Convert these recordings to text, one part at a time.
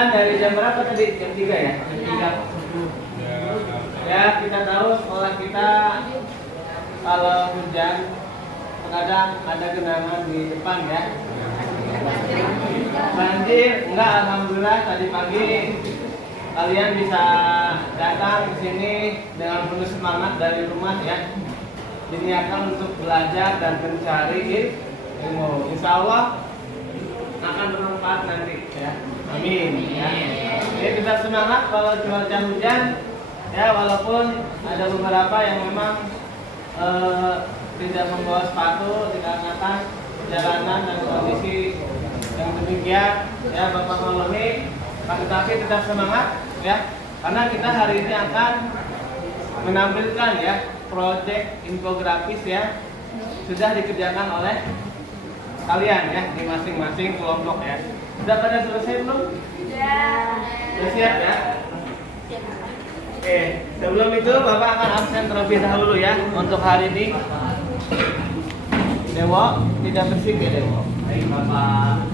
hujan dari jam berapa tadi? Jam 3 ya? Jam 3. Ya, kita tahu sekolah kita kalau hujan kadang ada genangan di depan ya. Banjir enggak, alhamdulillah tadi pagi kalian bisa datang ke sini dengan penuh semangat dari rumah ya. Diniatkan untuk belajar dan mencari ilmu. Insya Allah akan bermanfaat nanti ya. Amin ya. Jadi tetap semangat kalau cuaca hujan ya, walaupun ada beberapa yang memang tidak membawa sepatu dikarenakan perjalanan dan kondisi yang demikian ya Bapak maklumi, tetapi tetap semangat ya, karena kita hari ini akan menampilkan ya proyek infografis ya sudah dikerjakan oleh kalian ya di masing-masing kelompok ya. Sudah pada selesai belum? Sudah siap ya? Oke, sebelum itu Bapak akan absen terlebih dahulu ya untuk hari ini. Dewo tidak bersih ya Dewo. Baik Bapak.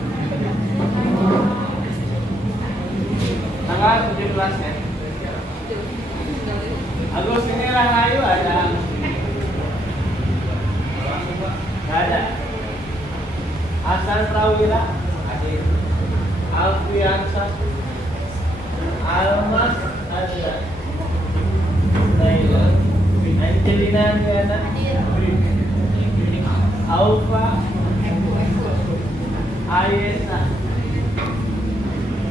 Tanggal 17 ya. Agus ini Rahayu ada? Nggak ada. Hasan Prawira hadir. Alfiansa, Almas ada. Naila, Angelina Diana, Aufa, Ayesa,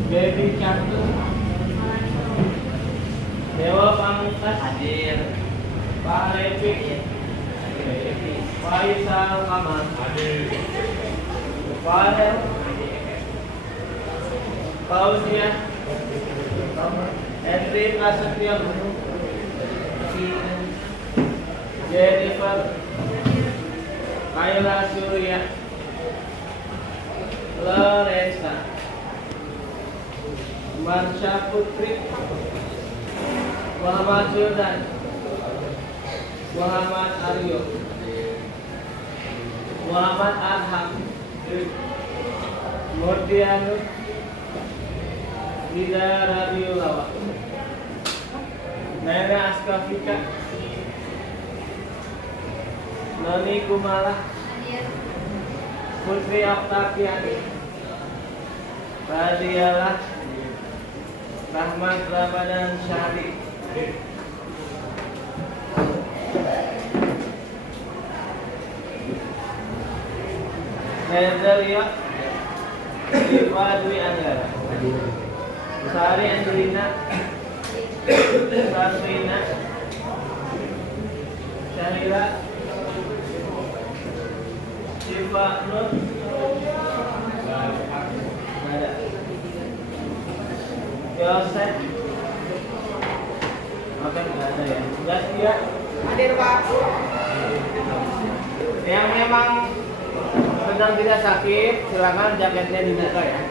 Baby Cantu, Dewa Pamungkas hadir. Pak Revi, Faisal Kamal hadir. Fadel, Fauzia, Henry Prasetyo, Jennifer, Kayla Surya, Lorenza, Marsha Putri, Muhammad Jordan, Muhammad Aryo, Muhammad Arham, Murtianu, Nida Rabiulawa, Naira Askafika, Noni Kumala, Putri Oktaviani, Radialah, Rahmat Ramadan Syahri, Nezaria, Iva Dwi Anggara, Sari Angelina, Sabrina, Syahira, Siva Nur, ada Yosef, oke nggak ada ya, Gastia, hadir Pak. Yang memang sedang tidak sakit, silakan jaketnya dibuka ya.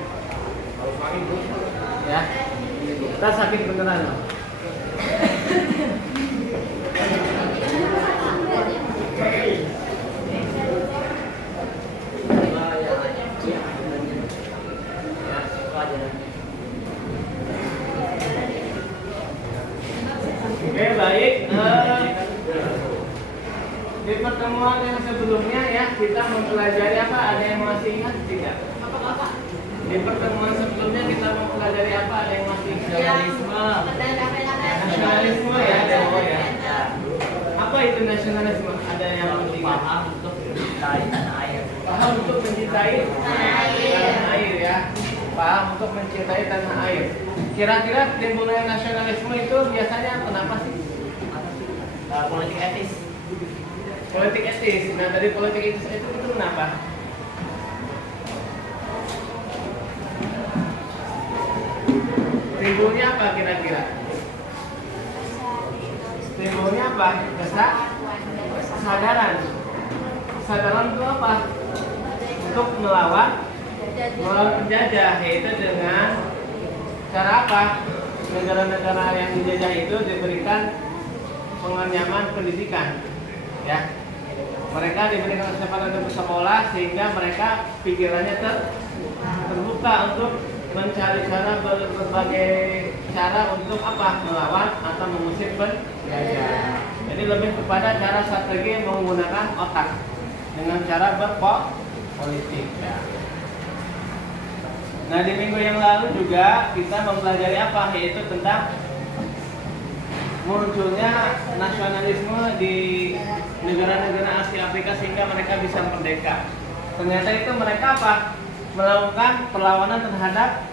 Ya, kita sakit beneran. Oke baik. Di pertemuan yang sebelumnya ya kita mempelajari apa? Ada yang masih ingat tidak? Apa? Di pertemuan sebelumnya kita mempelajari apa? Ada yang masih ingat? Nasionalisme ya, Dewo ya. Apa itu nasionalisme? Ada yang masih ingat? Paham untuk mencintai tanah air. Paham untuk mencintai tanah air ya. Paham untuk mencintai tanah air. Kira-kira timbulnya nasionalisme itu biasanya kenapa sih? Politik etis. Politik etis. Nah dari politik etis itu kenapa? Timbulnya apa kira-kira? Timbulnya apa? Kesadaran. Kesadaran itu apa? Untuk melawan penjajah, yaitu dengan cara apa? Negara-negara yang dijajah itu diberikan pengenyaman pendidikan, ya. Mereka diberikan kesempatan untuk bersekolah sehingga mereka pikirannya terbuka untuk mencari cara berbagai cara untuk apa? Melawan atau mengusir penjajah. Jadi lebih kepada cara strategi menggunakan otak dengan cara berpolitik. Ya. Nah di minggu yang lalu juga kita mempelajari apa? Yaitu tentang munculnya nasionalisme di negara-negara Asia Afrika sehingga mereka bisa merdeka. Ternyata itu mereka apa? Melakukan perlawanan terhadap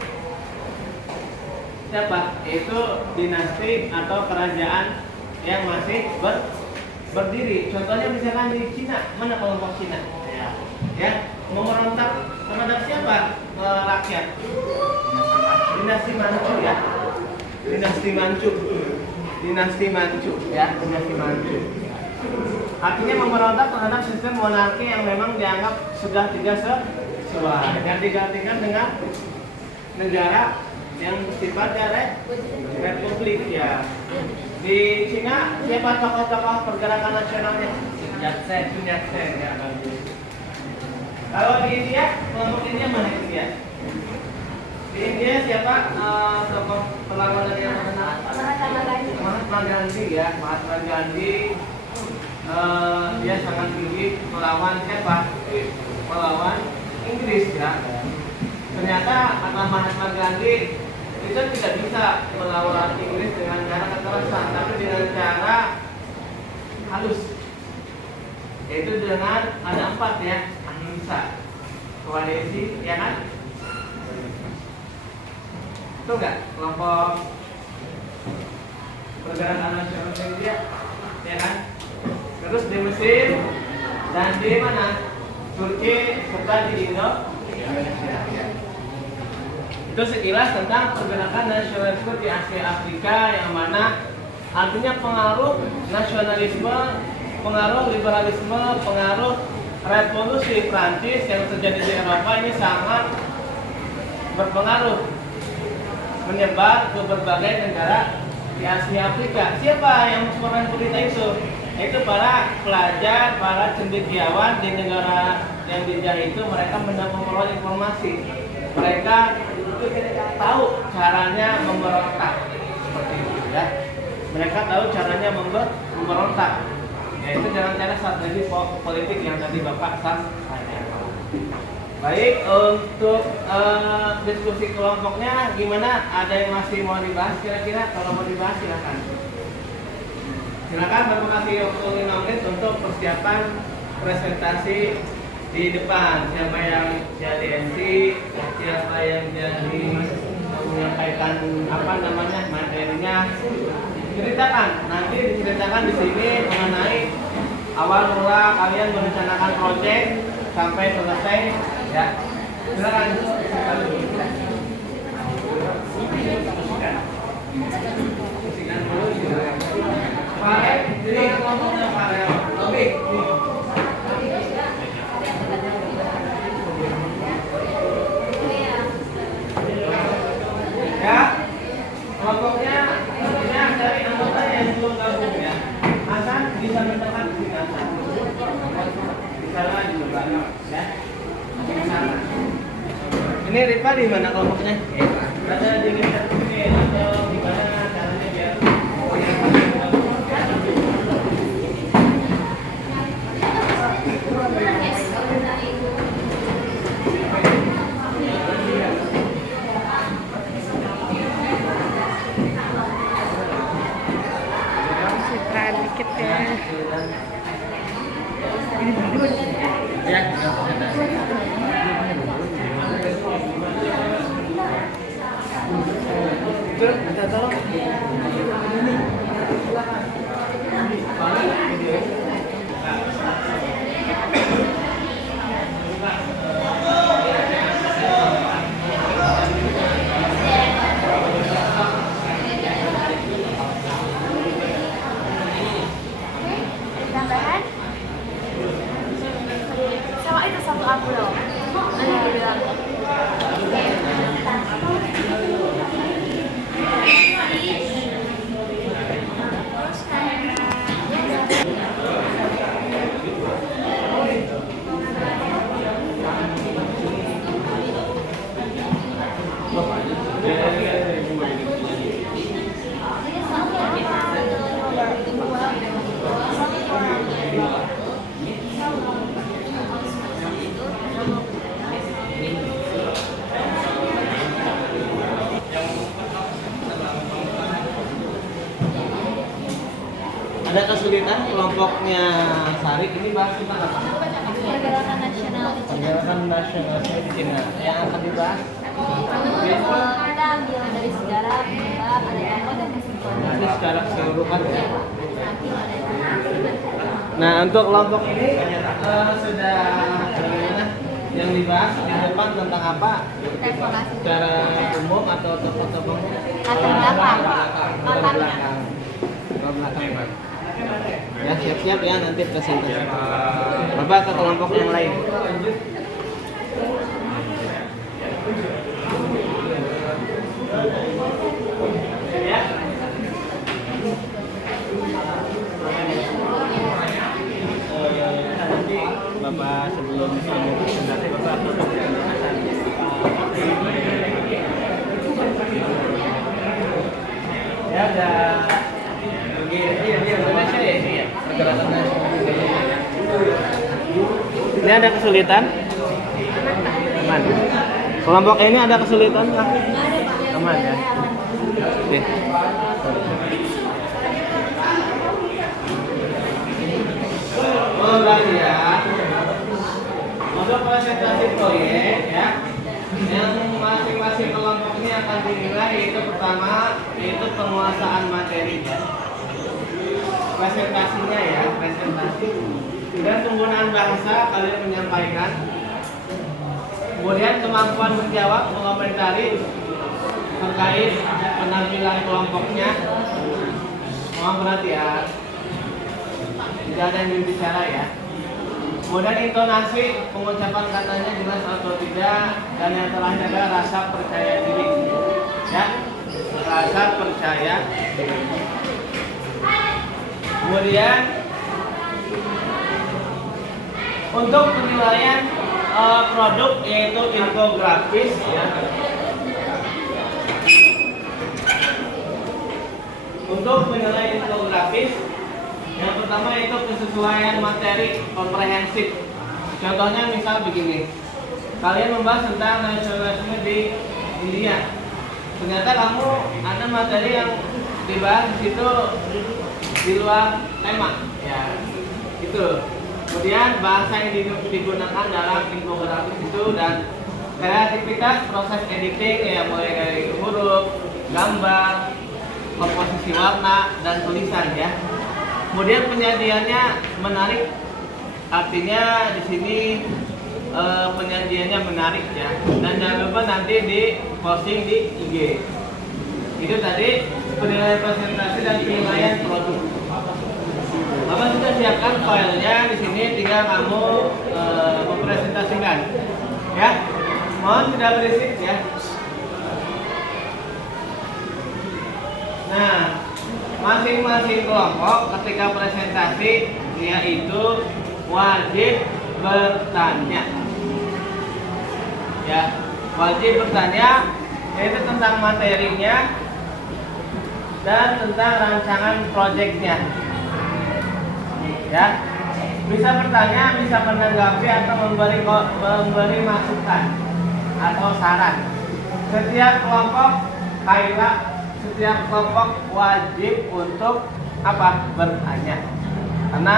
siapa? Yaitu dinasti atau kerajaan yang masih berdiri. Contohnya misalkan di Cina, mana kelompok Cina? Ya, memberontak terhadap siapa? Rakyat. Dinasti Manchu ya. Dinasti Manchu ya, dinasti Manchu. Artinya memberontak terhadap sistem monarki yang memang dianggap sudah tidak sesuai dan digantikan dengan negara yang sifatnya republik ya. Di Cina siapa tokoh-tokoh pergerakan nasionalnya? Sun Yat-sen ya. Kalau di India, kelompok India mana India? Di India siapa tokoh perlawanan yang terkenal? Mahatma Gandhi ya, Mahatma Gandhi. Dia sangat tinggi melawan siapa? Melawan Inggris ya. Ternyata Mahatma Gandhi itu tidak bisa melawan Inggris dengan cara kekerasan, tapi dengan cara halus. Yaitu dengan ada 4 ya, ahimsa, koalisi, ya kan? Itu enggak kelompok pergerakan nasional India, ya kan? Terus di Mesir dan di mana? Turki serta di Indonesia. Itu sekilas tentang pergerakan nasionalisme di Asia Afrika yang mana artinya pengaruh nasionalisme, pengaruh liberalisme, pengaruh revolusi Prancis yang terjadi di Eropa ini sangat berpengaruh menyebar ke berbagai negara di Asia Afrika. Siapa yang mengeluarkan berita itu? Itu para pelajar, para cendekiawan di negara yang dijajah itu. Mereka memperoleh informasi. Mereka tahu caranya memberontak seperti itu ya. Mereka tahu caranya memberontak. Yaitu dengan cara strategi politik yang tadi Bapak sampaikan. Baik, untuk diskusi kelompoknya gimana? Ada yang masih mau dibahas kira-kira? Kalau mau dibahas silakan. Silakan Bapak kasih waktu 5 menit untuk persiapan presentasi di depan. Siapa yang jadi MC, siapa yang jadi menyampaikan apa namanya materinya, ceritakan. Nanti diceritakan di sini mengenai awal mula kalian merencanakan proyek sampai selesai ya. Silakan. Pak, jadi ngomongnya Pak Robi. Ya, kelompoknya dari anggota yang belum gabung ya. Hasan bisa mendekat di sini Hasan. Di sana juga ya. Di sana. Ini Rifa di mana kelompoknya? Ada di sini atau di mana caranya biar dikit ya. Ini bagus. Ya. Minta tolong. Ini. Tambahan sama itu 1 April nanti dibilang Ada kesulitan kelompoknya Sarik ini bahas tentang apa? Pergerakan nasional di Cina. Pergerakan nasional di Cina. Yang akan dibahas Kita ambil dari sejarah, penyebab, ada tokoh dan kesimpulan. ini secara keseluruhan ya. Nah untuk kelompok ini sudah bagaimana yang dibahas di depan tentang apa? Reformasi. Secara umum atau tokoh-tokohnya? Latar belakang. Latar belakang. Latar belakang Pak. Ya siap-siap ya nanti presentasi. Bapak ke kelompok yang lain. Ya. Nanti Bapak sebelum presentasi Bapak ya udah Indonesia ya ini ya pergerakan nasional. Ini ada kesulitan? Aman. Kelompok ini ada kesulitan nggak? Aman ya. Oke. Oh lagi ya. Untuk presentasi proyek ya. Yang masing-masing kelompok ini akan dinilai yaitu pertama yaitu penguasaan materi. Presentasinya ya, presentasi dan penggunaan bahasa kalian menyampaikan. Kemudian kemampuan menjawab, mengomentari terkait penampilan kelompoknya. Mohon perhatian. Tidak ada yang berbicara ya. Kemudian intonasi, pengucapan katanya jelas atau tidak, dan yang terakhir adalah rasa percaya diri. Ya, rasa percaya diri. Kemudian untuk penilaian produk yaitu infografis ya. Untuk penilaian infografis yang pertama itu kesesuaian materi komprehensif. Contohnya misal begini, kalian membahas tentang nasionalisme di India. Ternyata kamu ada materi yang dibahas di situ di luar tema, ya itu. Kemudian bahasa yang digunakan dalam infografis itu dan kreativitas proses editing ya mulai dari huruf, gambar, komposisi warna dan tulisan ya. Kemudian penyajiannya menarik, artinya di sini penyajiannya menarik ya. Dan jangan lupa nanti di posting di IG. Itu tadi penilaian presentasi dan penilaian produk. Bapak sudah siapkan filenya di sini, tinggal kamu mempresentasikan, ya. Mohon tidak berisik ya. Nah, masing-masing kelompok ketika presentasi yaitu wajib bertanya, ya. Wajib bertanya yaitu tentang materinya dan tentang rancangan proyeknya. Ya, bisa bertanya, bisa menanggapi atau memberi masukan atau saran. Setiap kelompok setiap kelompok wajib untuk apa? Bertanya. Karena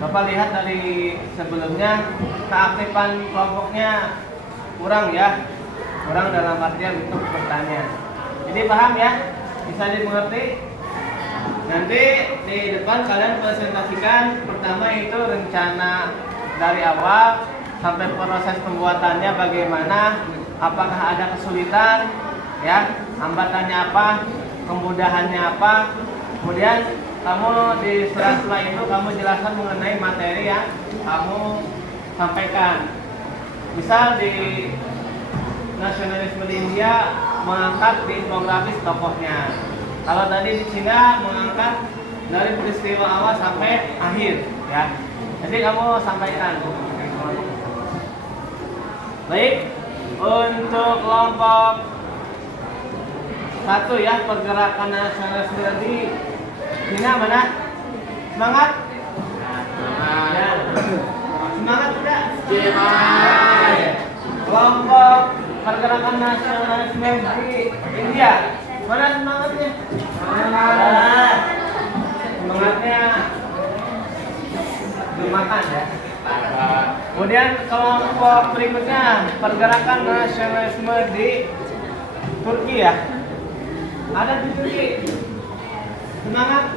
Bapak lihat dari sebelumnya keaktifan kelompoknya kurang ya, kurang dalam artian untuk bertanya. Jadi paham ya? Bisa dimengerti? Nanti di depan kalian presentasikan pertama itu rencana dari awal sampai proses pembuatannya bagaimana, apakah ada kesulitan, ya, hambatannya apa, kemudahannya apa. Kemudian kamu di sela-sela itu kamu jelaskan mengenai materi yang kamu sampaikan. Misal di nasionalisme di India mengangkat di infografis tokohnya. Kalau tadi di Cina mengangkat dari peristiwa awal sampai akhir, ya. Jadi kamu sampaikan. Baik, untuk kelompok 1 ya, pergerakan nasionalisme di Cina mana? Semangat? Ya. Semangat tidak? Semangat. Kelompok pergerakan nasionalisme di India. Mana semangatnya? Semangatnya Kemudian kelompok berikutnya pergerakan nasionalisme di Turki ya. Ada di Turki. Semangat.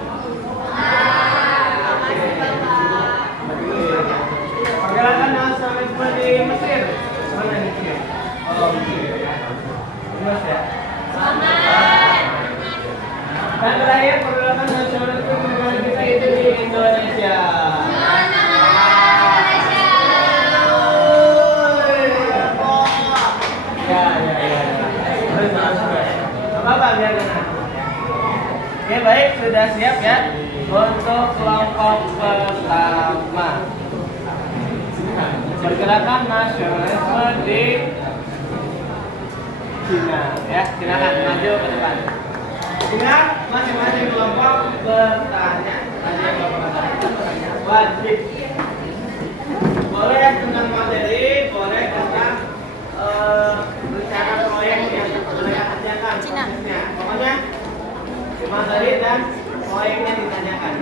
Pergerakan nasionalisme di Mesir. Mana ini? Mesir? Oh, Mesir. Jelas ya. Dan terakhir pergerakan nasionalisme itu di Indonesia. Apa biar ya baik, sudah siap ya untuk kelompok pertama pergerakan nasionalisme di Cina ya. Silakan maju ke depan. Ingat masing-masing kelompok bertanya. Wajib. Boleh tentang materi, boleh tentang rencana proyek yang mereka kerjakan. Prosesnya. Pokoknya materi dan proyeknya ditanyakan.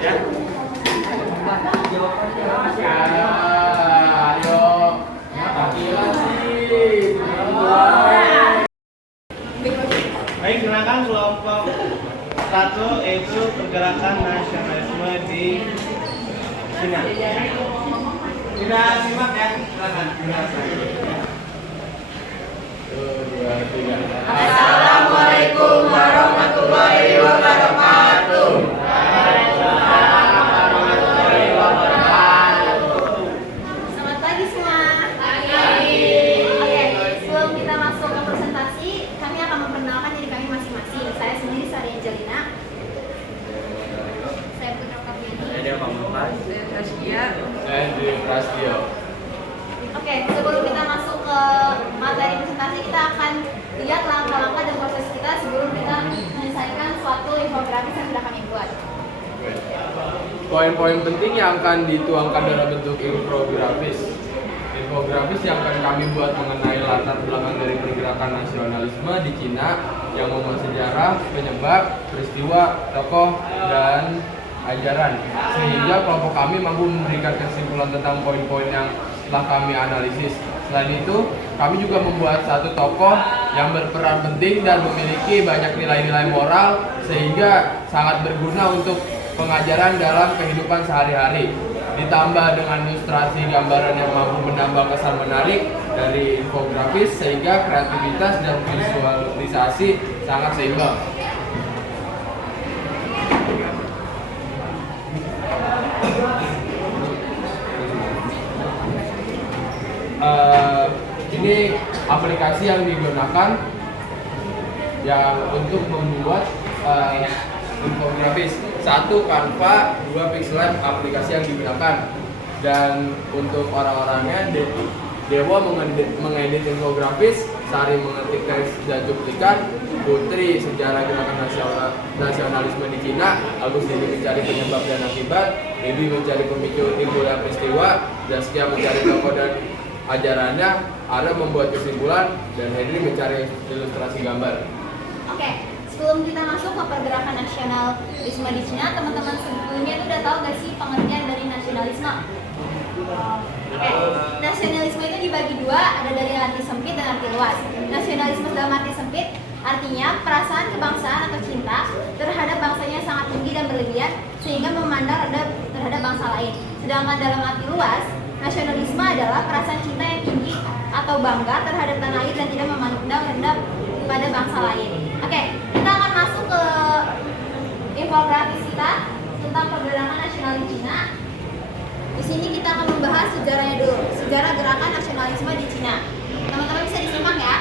Ya. Baik, silakan kelompok 1 yaitu pergerakan nasionalisme di Cina. Kita simak ya, silakan. Assalamualaikum warahmatullahi wabarakatuh. Selamat pagi semua. Oke, sebelum kita masuk ke presentasi, kami akan memperkenalkan diri kami masing-masing. Saya sendiri Sari Angelina. Saya Putra Kapiani. Saya Dwi Prastio. Oke, sebelum kita masuk ke materi presentasi, kita akan lihat langkah-langkah dan proses kita sebelum kita menyelesaikan suatu infografis yang sudah kami buat. Poin-poin penting yang akan dituangkan dalam bentuk infografis. Infografis yang akan kami buat mengenai latar belakang dari pergerakan nasionalisme di Cina yang memuat sejarah, penyebab, peristiwa, tokoh, dan ajaran. Sehingga kelompok kami mampu memberikan kesimpulan tentang poin-poin yang telah kami analisis. Selain itu, kami juga membuat satu tokoh yang berperan penting dan memiliki banyak nilai-nilai moral sehingga sangat berguna untuk pengajaran dalam kehidupan sehari-hari. Ditambah dengan ilustrasi gambaran yang mampu menambah kesan menarik dari infografis sehingga kreativitas dan visualisasi sangat seimbang. Ini aplikasi yang digunakan yang untuk membuat infografis. 1 Canva, 2 Pixlab aplikasi yang digunakan. Dan untuk orang-orangnya Dewa mengedit infografis, Sari mengetik teks dan cuplikan, Putri sejarah gerakan nasionalisme di Cina, Agustini mencari penyebab dan akibat, Dewi mencari pemicu timbulnya peristiwa, Zaskia mencari tokoh dan ajarannya, Ara membuat kesimpulan, dan Henry mencari ilustrasi gambar. Oke, sebelum kita masuk ke pergerakan nasionalisme di Cina, teman-teman sebelumnya itu udah tahu gak sih pengertian dari nasionalisme? Oke, nasionalisme itu dibagi dua, ada dari arti sempit dan arti luas. Nasionalisme dalam arti sempit artinya perasaan kebangsaan atau cinta terhadap bangsanya sangat tinggi dan berlebihan sehingga memandang rendah terhadap bangsa lain. Sedangkan dalam arti luas, nasionalisme adalah perasaan cinta yang tinggi atau bangga terhadap tanah air dan tidak memandang rendah pada bangsa lain. Oke, kita akan masuk ke infografis kita tentang pergerakan nasional di Cina. Di sini kita akan membahas sejarahnya dulu, sejarah gerakan nasionalisme di Cina. Teman-teman bisa disimak ya.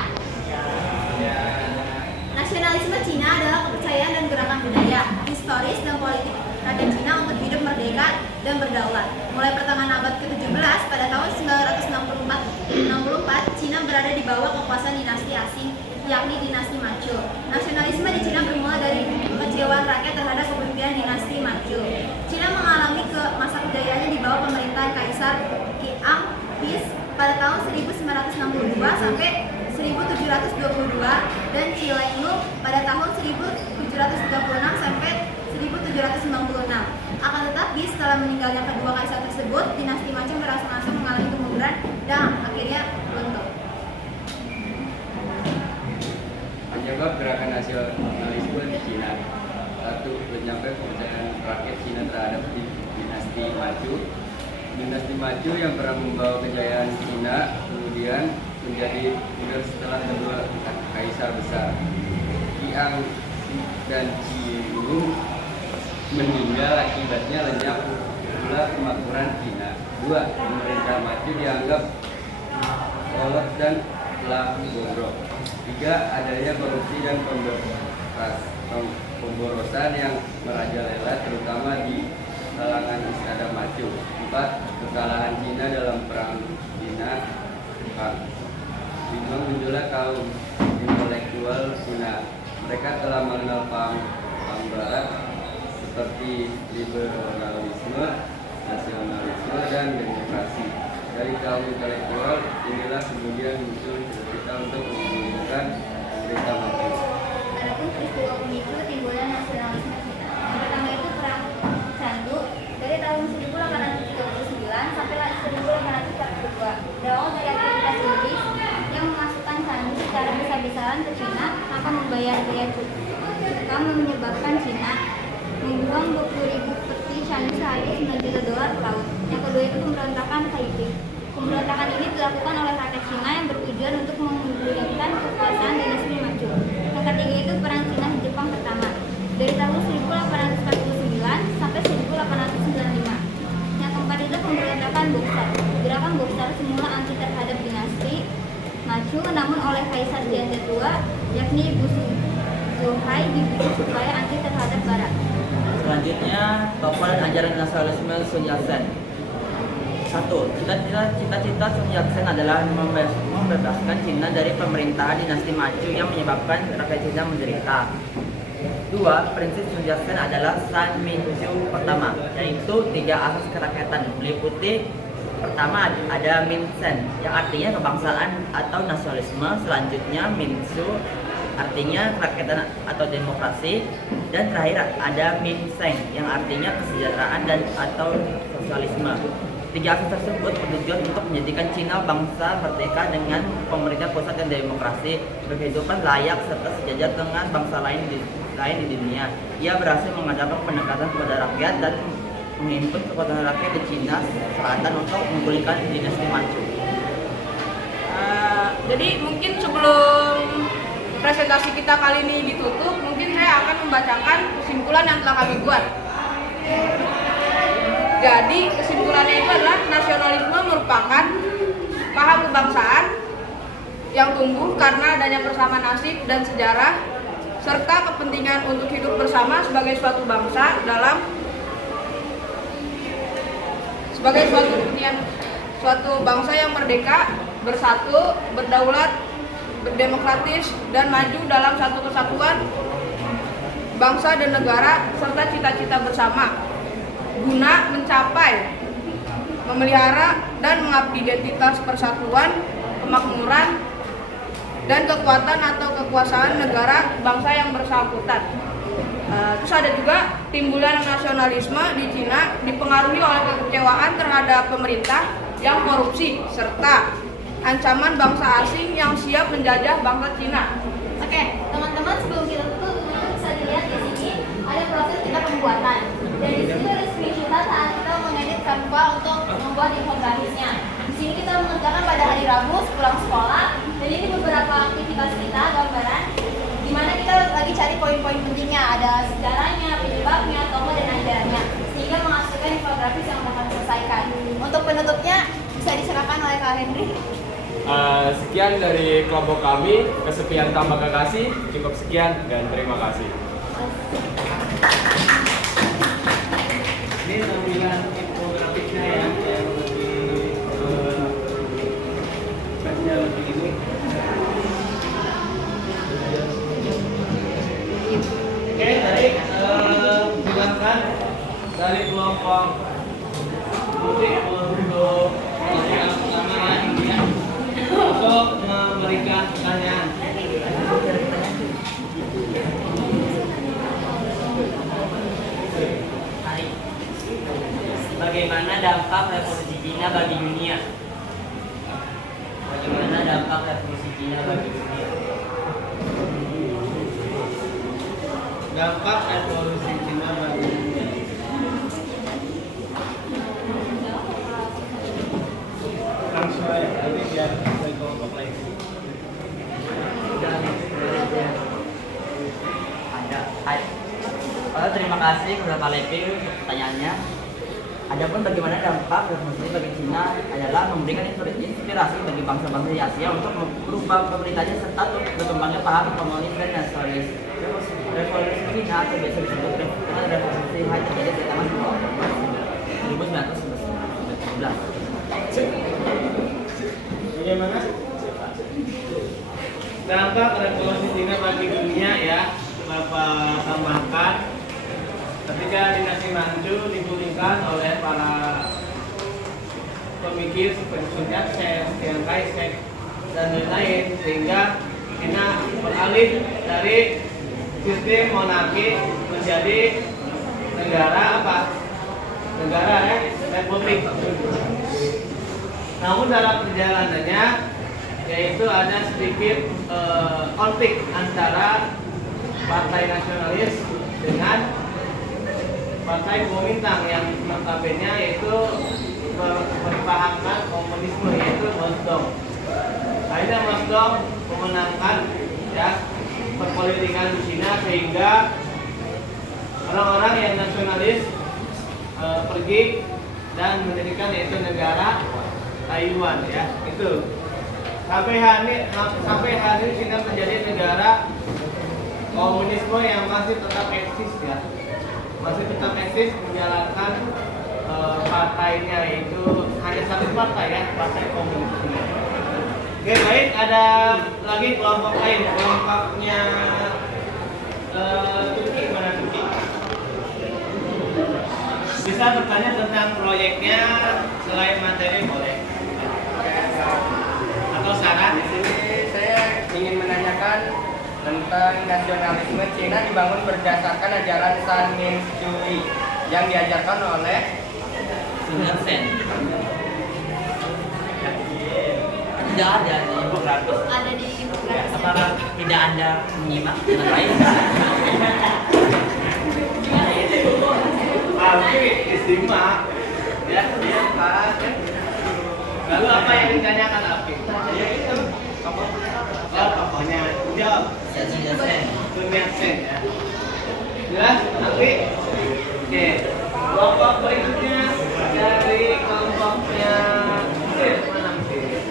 Nasionalisme Cina adalah kepercayaan dan gerakan budaya, historis dan politik rakyat Cina untuk hidup merdeka dan berdaulat. Mulai pertengahan abad ke-17 pada tahun 964, Cina berada di bawah kekuasaan dinasti asing, yakni dinasti Manchu. Nasionalisme di Cina bermula dari kekecewaan rakyat terhadap kepemimpinan dinasti Manchu. Cina mengalami masa kejayaannya di bawah pemerintahan Kaisar Qiang His pada tahun 1962 sampai 1722 dan Chileng Nu pada tahun 1736 sampai 1796. Akan tetapi setelah meninggalnya kedua kaisar tersebut, dinasti Manchu berangsur-angsung mengalami kemunduran dan akhirnya runtuh. Penyebab gerakan nasionalisme di Cina. 1. Penyampai kepercayaan rakyat Cina terhadap dinasti Manchu. Dinasti Manchu yang pernah membawa kejayaan Cina kemudian menjadi mundur setelah kedua kaisar besar. Qi Ang dan Qi Wu meninggal, akibatnya lenyap pula kemakmuran Cina. 2. Pemerintah Manchu dianggap kolot dan telah bobrok. 3. Adanya korupsi dan pemborosan yang merajalela terutama di kalangan istana Manchu. 4. Kekalahan Cina dalam perang Cina-Jepang. 5. Munculnya kaum intelektual Cina. Mereka telah mengenal paham barat seperti liberalisme, nasionalisme, dan demokrasi. Dari kaum intelektual inilah kemudian muncul cita-cita untuk menggulingkan pemerintah Manchu. Adapun peristiwa pemicu timbulnya nasionalisme Cina. Yang pertama itu perang Candu dari tahun 1839 sampai 1842. Berawal dari aktivitas Inggris yang memasukkan candu secara besar-besaran ke Cina tanpa membayar biaya cukai. Pertama menyebabkan Cina membuang 20.000 peti candu seharga $9 juta ke laut. Yang kedua itu pemberontakan Taiping. Pemberontakan ini dilakukan oleh rakyat Cina yang bertujuan untuk menggulingkan kekuasaan dinasti Manchu. Yang ketiga itu perang Cina-Jepang pertama dari tahun 1849 sampai 1895. Yang keempat itu pemberontakan Boxer. Gerakan Boxer semula anti terhadap dinasti Manchu, namun oleh Kaisar Jianzhou II, yakni Zuhai, dibujuk supaya anti terhadap Barat. Selanjutnya, tokoh dan ajaran nasionalisme Sun Yat-sen. 1. Cita-cita Sun Yat-sen adalah membebaskan Cina dari pemerintahan dinasti Manchu yang menyebabkan rakyat Cina menderita. 2. Prinsip Sun Yat-sen adalah San Minchu pertama, yaitu 3 asas kerakyatan meliputi: pertama ada Min-sen yang artinya kebangsaan atau nasionalisme, selanjutnya Min-su artinya kerakyatan atau demokrasi, dan terakhir ada Min-seng yang artinya kesejahteraan dan atau sosialisme. 3 asas tersebut bertujuan untuk menjadikan Cina bangsa merdeka dengan pemerintah pusat dan demokrasi, berkehidupan layak serta sejajar dengan bangsa lain di dunia. Ia berhasil mengadakan pendekatan kepada rakyat dan menghimpun kekuatan rakyat di Cina Selatan untuk menggulingkan dinasti Manchu. Jadi mungkin sebelum presentasi kita kali ini ditutup, mungkin saya akan membacakan kesimpulan yang telah kami buat. Jadi kesimpulannya itu adalah nasionalisme merupakan paham kebangsaan yang tumbuh karena adanya persamaan nasib dan sejarah serta kepentingan untuk hidup bersama sebagai suatu bangsa sebagai suatu bangsa yang merdeka, bersatu, berdaulat, berdemokratis, dan maju dalam satu kesatuan bangsa dan negara serta cita-cita bersama guna mencapai, memelihara, dan mengabdi identitas persatuan, kemakmuran, dan kekuatan atau kekuasaan negara bangsa yang bersangkutan. Terus ada juga timbulnya nasionalisme di Cina dipengaruhi oleh kekecewaan terhadap pemerintah yang korupsi serta ancaman bangsa asing yang siap menjajah bangsa Cina. Oke, teman-teman, sebelum kita tutup, bisa dilihat di sini ada proses kita pembuatan. Dan di sini ada screenshot saat kita mengedit Canva untuk membuat infografisnya. Di sini kita mengerjakan pada hari Rabu pulang sekolah. Dan ini beberapa aktivitas kita, gambaran, di mana kita lagi cari poin-poin pentingnya. Ada sejarahnya, penyebabnya, tokoh, dan ajarannya. Sehingga menghasilkan infografis yang akan selesaikan. Untuk penutupnya bisa diserahkan oleh Kak Henry. Sekian dari kelompok kami, kesepian tambah kekasih, cukup sekian dan terima kasih. Ini tampilan infografisnya yang lebih baca lebih ini. Oke, tadi silakan dari kelompok musik untuk yang pertama ya, untuk memberikan pertanyaan. dampak revolusi Cina bagi dunia? Bagaimana dampak revolusi Cina bagi dunia? Dampak evolusi Cina bagi dunia. Langsung aja, nanti biar saya kelompok lain. Ada. Terima kasih kepada Pak Lepi untuk pertanyaannya. Adapun bagaimana dampak revolusi bagi Cina adalah memberikan inspirasi bagi bangsa-bangsa di Asia untuk merubah pemerintahnya serta untuk berkembangnya paham komunis dan nasionalis. Revolusi Cina atau biasa disebut revolusi Hai terjadi di tahun 1917. Bagaimana? Dampak revolusi Cina bagi dunia ya, Bapak tambahkan. Ketika dinasti Manchu digulingkan oleh para pemikir seperti Sun Yat-sen, Chiang Kai-shek, dan lain-lain, sehingga Cina beralih dari sistem monarki menjadi negara apa? Negara republik. Namun dalam perjalanannya yaitu ada sedikit konflik antara partai nasionalis dengan partai Kuomintang yang notabene yaitu memperpahamkan komunisme, yaitu Mao Zedong. Akhirnya Mao Zedong memenangkan ya perpolitikan di Cina, sehingga orang-orang yang nasionalis pergi dan mendirikan yaitu negara Taiwan ya. Itu sampai hari ini Cina menjadi negara komunisme yang masih tetap eksis ya. Masih tetap eksis menjalankan partainya, yaitu hanya satu partai ya, partai komunis. Oke, baik, ada lagi kelompok lain, kelompoknya Turki, mana Turki? Bisa bertanya tentang proyeknya, selain materi boleh. Atau saran? Di sini saya ingin menanyakan tentang nasionalisme Cina dibangun berdasarkan ajaran San Min Chui yang diajarkan oleh Sun Yat-sen. Tidak ada di infografis. Ada di infografis. Apakah tidak Anda menyimak dengan baik? Tapi disimak ya, dia Pak. Lalu apa yang ditanyakan Alfi? Ya itu tokohnya jawab. Sun Yat-sen. Sun Yat-sen ya. Jelas Alfi? Oke. Kelompok berikutnya dari kelompoknya Mesir, mana Mesir?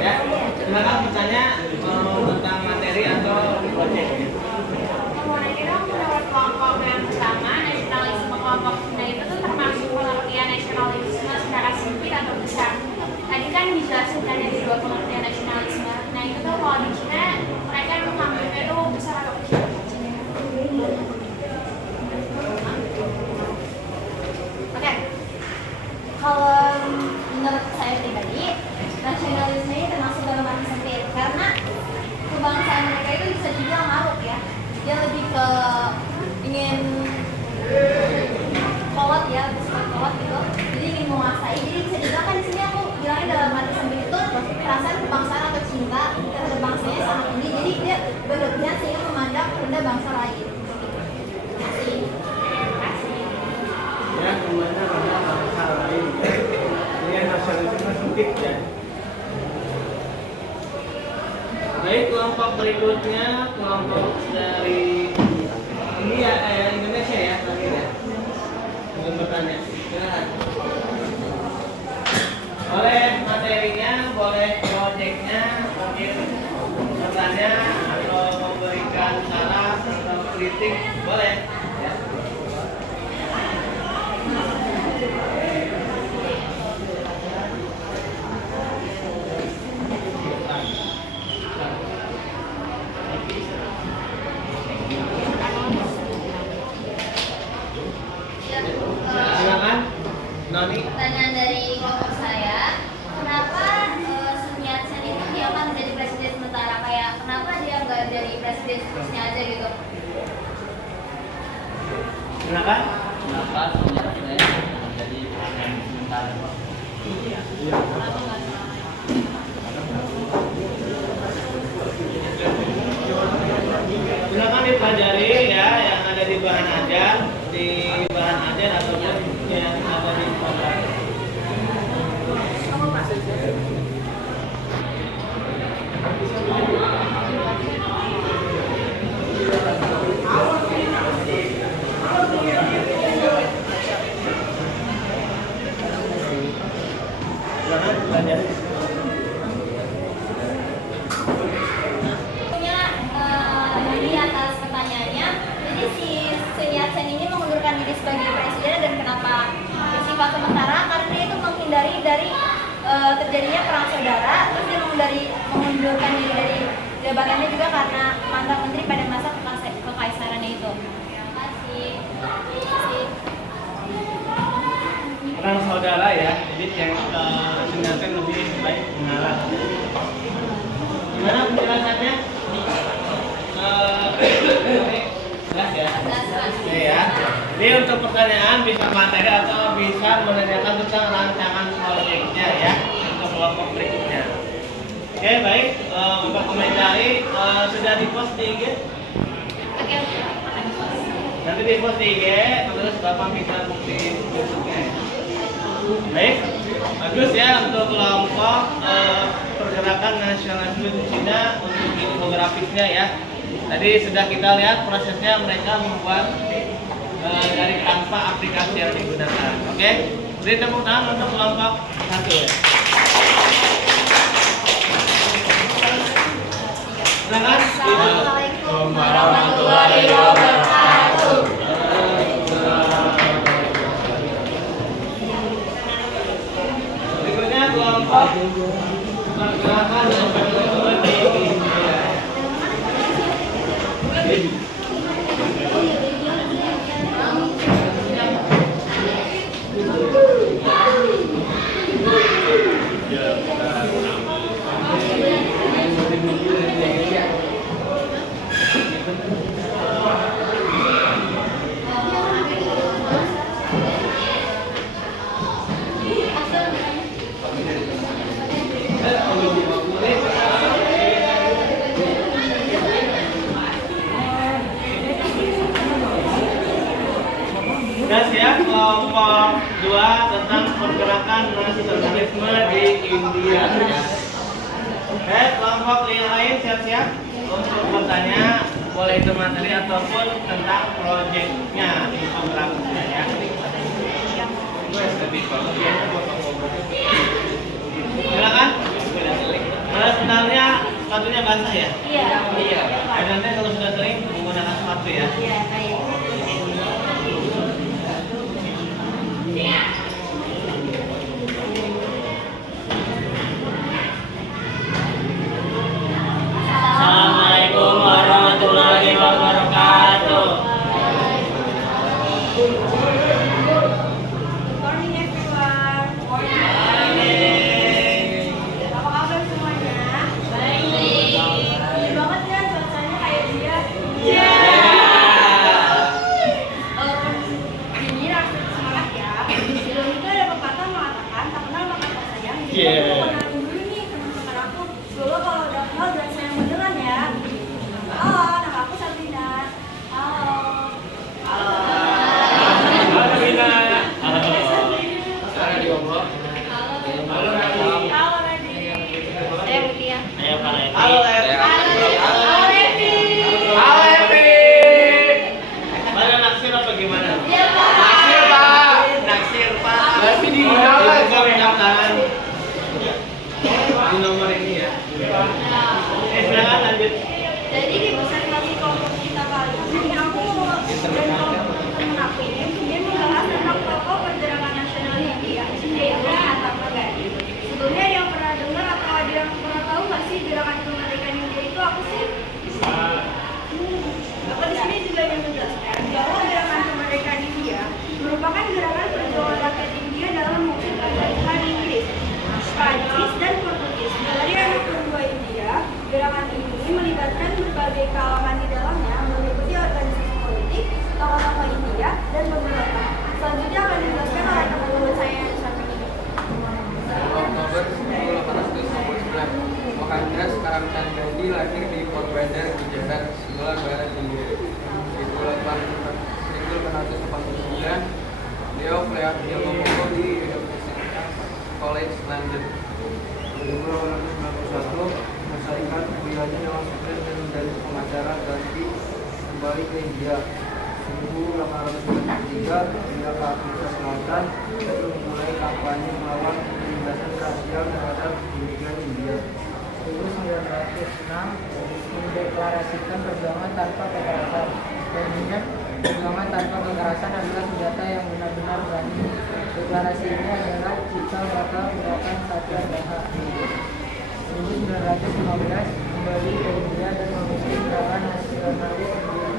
Ya, silakan bertanya tentang materi atau proyek. Mau nanya dong, menurut kelompok yang pertama, nasionalisme kelompok Cina itu tuh termasuk pengertian nasionalisme secara sempit atau besar. Tadi kan dijelaskan dari dua pengertian nasionalisme. Nah itu tuh kalau di Cina mereka mengambilnya tuh besar atau kecil. Oke. Kalau menurut saya pribadi, nasionalisme ini termasuk dalam arti sempit karena kebangsaan mereka itu bisa dibilang maruk ya. Dia lebih ke ingin kolot ya, bersifat kolot gitu. Jadi ingin menguasai. Jadi bisa dibilang kan di sini aku bilangnya dalam arti sempit itu perasaan kebangsaan atau cinta terhadap bangsanya sangat tinggi. Jadi dia berlebihan sehingga memandang rendah bangsa lain. Ya, kemana ada bangsa lain. Ini nasionalisme sempit ya. Baik, kelompok berikutnya kelompok dari India, Indonesia ya terakhir ya. Ingin bertanya, silakan. Boleh materinya, boleh proyeknya, mungkin bertanya atau memberikan saran atau kritik, boleh. Ya. Silakan, Noni. Pertanyaan dari kelompok saya, kenapa Sun Yat-sen itu dia kan menjadi presiden sementara, kayak kenapa dia nggak jadi presiden seterusnya aja gitu? Silakan. Kenapa Sun Yat-sen jadi perhatian sementara. Silakan dipelajari ya yang ada di bahan ajar ataupun yang ada di program. Silakan dipelajari. Dari atas pertanyaannya, jadi si Sun Yat-sen ini mengundurkan diri sebagai presiden dan kenapa bersifat sementara? Karena dia itu menghindari dari terjadinya perang saudara, terus dia mengundurkan diri dari jabatannya juga karena mantan menteri pada masa kekaisarannya itu. Terima kasih. Perang saudara ya, jadi yang Sun Yat-sen lebih baik mengalah. Gimana penjelasannya? Jelas ya? Oke ya. Ini untuk pertanyaan bisa materi atau bisa menanyakan tentang rancangan proyeknya ya untuk kelompok berikutnya. Oke baik, untuk komentari sudah di post di IG. Oke. Nanti di post di IG, terus Bapak bisa buktiin YouTube-nya. Baik, bagus ya untuk kelompok pergerakan nasionalisme Cina untuk infografisnya ya. Tadi sudah kita lihat prosesnya mereka membuat dari tanpa aplikasi yang digunakan. Oke, beri tepuk tangan untuk kelompok 1 ya. Silakan. Assalamualaikum warahmatullahi wabarakatuh. Berikutnya kelompok pergerakan nasionalisme di India. Sudah siap kelompok 2 tentang pergerakan nasionalisme di India. Kelompok yang lain siap-siap untuk bertanya, boleh itu materi ataupun tentang proyeknya infografisnya ya. Silakan. Sebenarnya sepatunya basah ya? Iya. Iya. Nanti kalau sudah kering menggunakan sepatu ya. Iya, baik. Assalamualaikum warahmatullahi wabarakatuh. Good morning everyone. Apa kabar semuanya? Baik. Bagus banget ya cuacanya kayak dia. Iya. Ini harus semangat ya. Sebelum itu ada pepatah mengatakan tak kenal maka tak sayang. Jadi Yeah. aku mau kenalin dulu nih teman-teman aku. Dulu kalau udah kenal dan sayang beneran ya. Halo, nama aku Sabrina. Halo. Halo Bina. Halo. Halo Redi. Saya Mutia. Ayo Pak Levi. Halo, Levi. Halo Redi. Halo Levi. Mana naksir apa gimana? Iya, Pak. Naksir Pak. Naksir Pak. Levi di pendaftaran di nomor ini ya. Silakan lanjut. Jadi di presentasi kelompok kita kali ini aku dan kelompok teman aku ini membahas tentang tokoh pergerakan nasional India, yaitu Mahatma Gandhi. Sebelumnya ada yang pernah dengar atau ada yang pernah tahu nggak sih gerakan kemerdekaan India itu apa sih? Bapak di sini juga yang menjelaskan bahwa gerakan kemerdekaan India merupakan gerakan perjuangan rakyat India dalam mewujudkan kemerdekaan Inggris, Prancis, dan Portugis. Dari anak berdua India, gerakan ini melibatkan berbagai kalangan di dalamnya, meliputi organisasi politik, tokoh-tokoh India, dan pemerintah. Selanjutnya akan dijelaskan oleh teman-teman Karamchand Gandhi lahir di Porbandar, Gujarat, sebelah barat India. 1889, beliau kuliah ilmu hukum di Universitas College London. 1891 menyelesaikan kuliahnya dengan sukses dan menjadi pengacara Gandhi kembali ke India. 1893 dia ke Afrika Selatan dan memulai kampanye melawan penindasan rasial terhadap imigran India. 1906 mendeklarasikan perjuangan tanpa kekerasan dan ingat perjuangan tanpa kekerasan adalah senjata yang benar-benar berani. Deklarasi ini adalah cikal bakal gerakan Satyagraha. 1915 kembali ke India dan memimpin gerakan nasionalis India.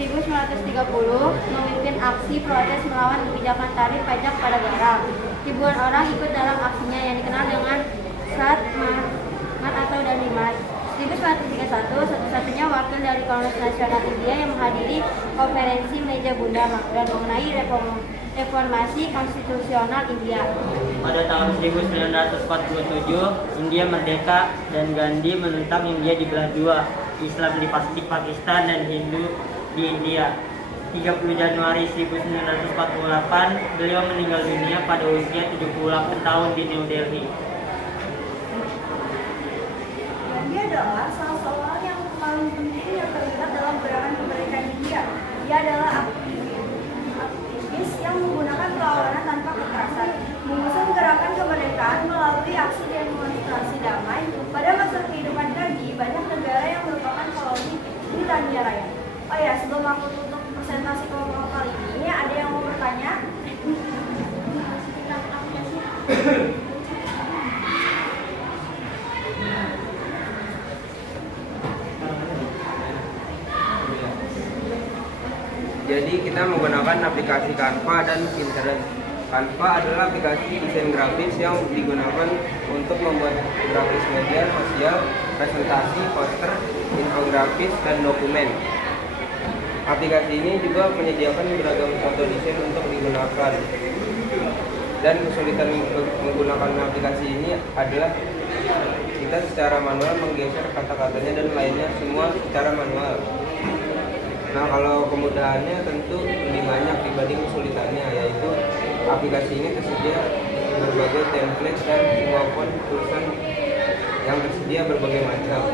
1930 memimpin aksi protes melawan kebijakan tarif pajak pada garam. Ribuan orang ikut dalam aksinya yang dikenal dengan Sat Mat atau Danimas. 1931 satu-satunya wakil dari Kongres Nasional India yang menghadiri konferensi meja bundar dan mengenai reformasi konstitusional India. Pada tahun 1947, India merdeka dan Gandhi menentang India dibelah dua, Islam di Pakistan dan Hindu di India. 30 Januari 1948, beliau meninggal dunia pada usia 78 tahun di New Delhi. Dia adalah salah seorang yang paling penting yang terlibat dalam gerakan kemerdekaan India. Dia adalah aktivis yang menggunakan perlawanan tanpa kekerasan, mengusung gerakan kemerdekaan melalui aksi demonstrasi damai. Pada masa kehidupan Gandhi, banyak negara yang merupakan koloni Britania Raya. Oh ya, sebelum aku tutup presentasi kelompok kali ini, ada yang mau bertanya? Jadi kita menggunakan aplikasi Canva dan Pinterest. Canva adalah aplikasi desain grafis yang digunakan untuk membuat grafis media sosial, presentasi, poster, infografis, dan dokumen. Aplikasi ini juga menyediakan beragam contoh desain untuk digunakan. Dan kesulitan menggunakan aplikasi ini adalah kita secara manual menggeser kata-katanya dan lainnya semua secara manual. Nah, kalau kemudahannya tentu lebih banyak dibanding kesulitannya, yaitu aplikasi ini tersedia berbagai template dan semua font tulisan yang tersedia berbagai macam.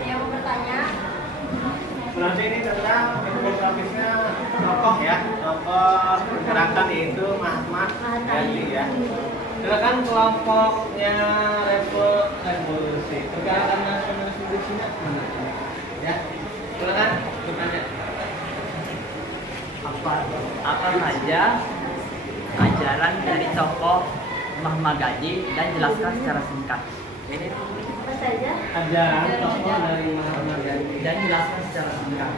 Yang mau bertanya? Berarti ini tentang infografisnya tokoh ya, tokoh gerakan yaitu Mahatma Gandhi ya. Gerakan kelompoknya revolusi gerakan nasionalis di Cina mana? Ya, silakan bertanya. Apa saja ajaran dari tokoh Mahatma Gandhi dan jelaskan secara singkat. Apa saja? Ajaran tokoh dari Mahatma Gandhi Dan jelaskan secara singkat.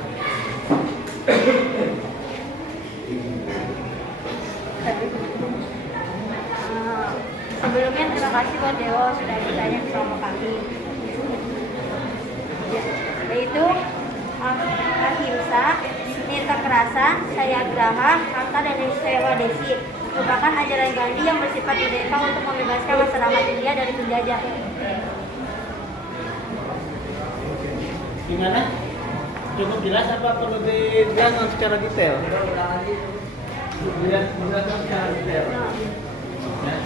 Sebelumnya terima kasih buat Dewo sudah bertanya sama kami. Yaitu ahimsa, nirta kerasan, satyagraha, harta dan sewa desi merupakan ajaran Gandhi yang bersifat merdeka untuk membebaskan masyarakat India dari penjajah. Gimana? Cukup jelas apa perlu dijelaskan secara detail? Dijelaskan secara detail. Ya.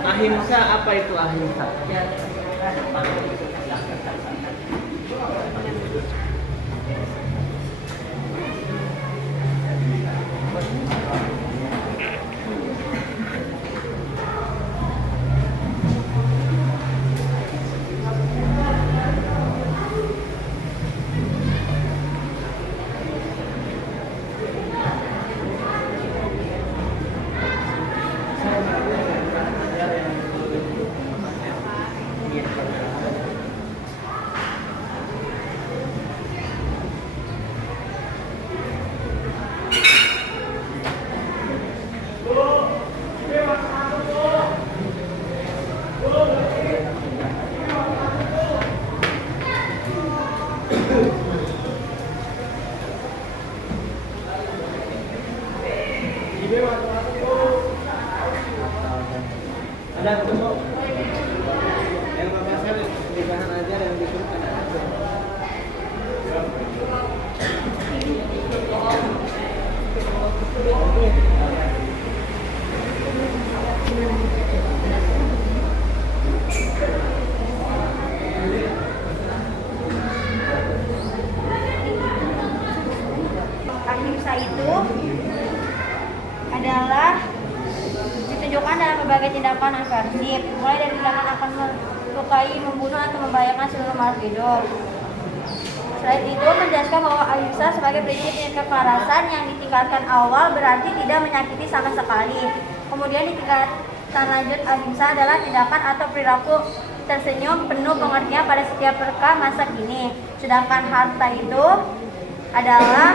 Ahimsa, apa itu ahimsa? dan tindakan akan melukai, membunuh atau membahayakan seluruh makhluk hidup. Selain itu, menjelaskan bahwa ahimsa sebagai prinsip kekerasan yang ditingkatkan awal berarti tidak menyakiti sama sekali. Kemudian di tingkatan lanjut, ahimsa adalah tindakan atau perilaku tersenyum penuh pengertian pada setiap perkara masa kini. Sedangkan harta itu adalah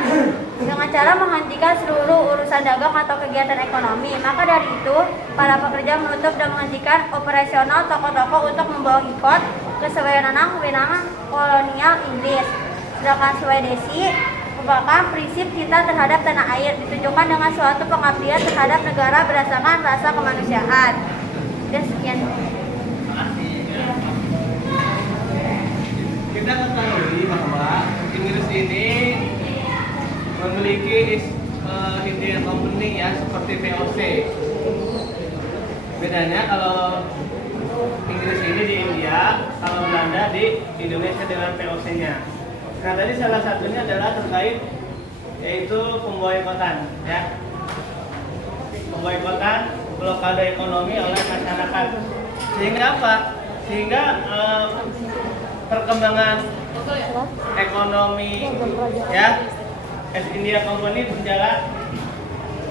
dengan cara menghentikan seluruh urusan dagang atau kegiatan ekonomi. Maka dari itu, para pekerja menutup dan menghentikan operasional toko-toko untuk membawa ikut kewenangan kolonial Inggris. Sedangkan Swedesi merupakan prinsip kita terhadap tanah air, ditunjukkan dengan suatu pengabdian terhadap negara berdasarkan rasa kemanusiaan. Dan sekian. Kita ketahui bahwa Inggris ini memiliki Indian Company ya, seperti VOC. Bedanya kalau Inggris ini di India, kalau Belanda di Indonesia dengan VOC-nya. Nah, tadi salah satunya adalah terkait yaitu pemboikotan ya. Pemboikotan, blokade ekonomi oleh masyarakat. Sehingga apa? Sehingga perkembangan ekonomi ya East India Company berjalan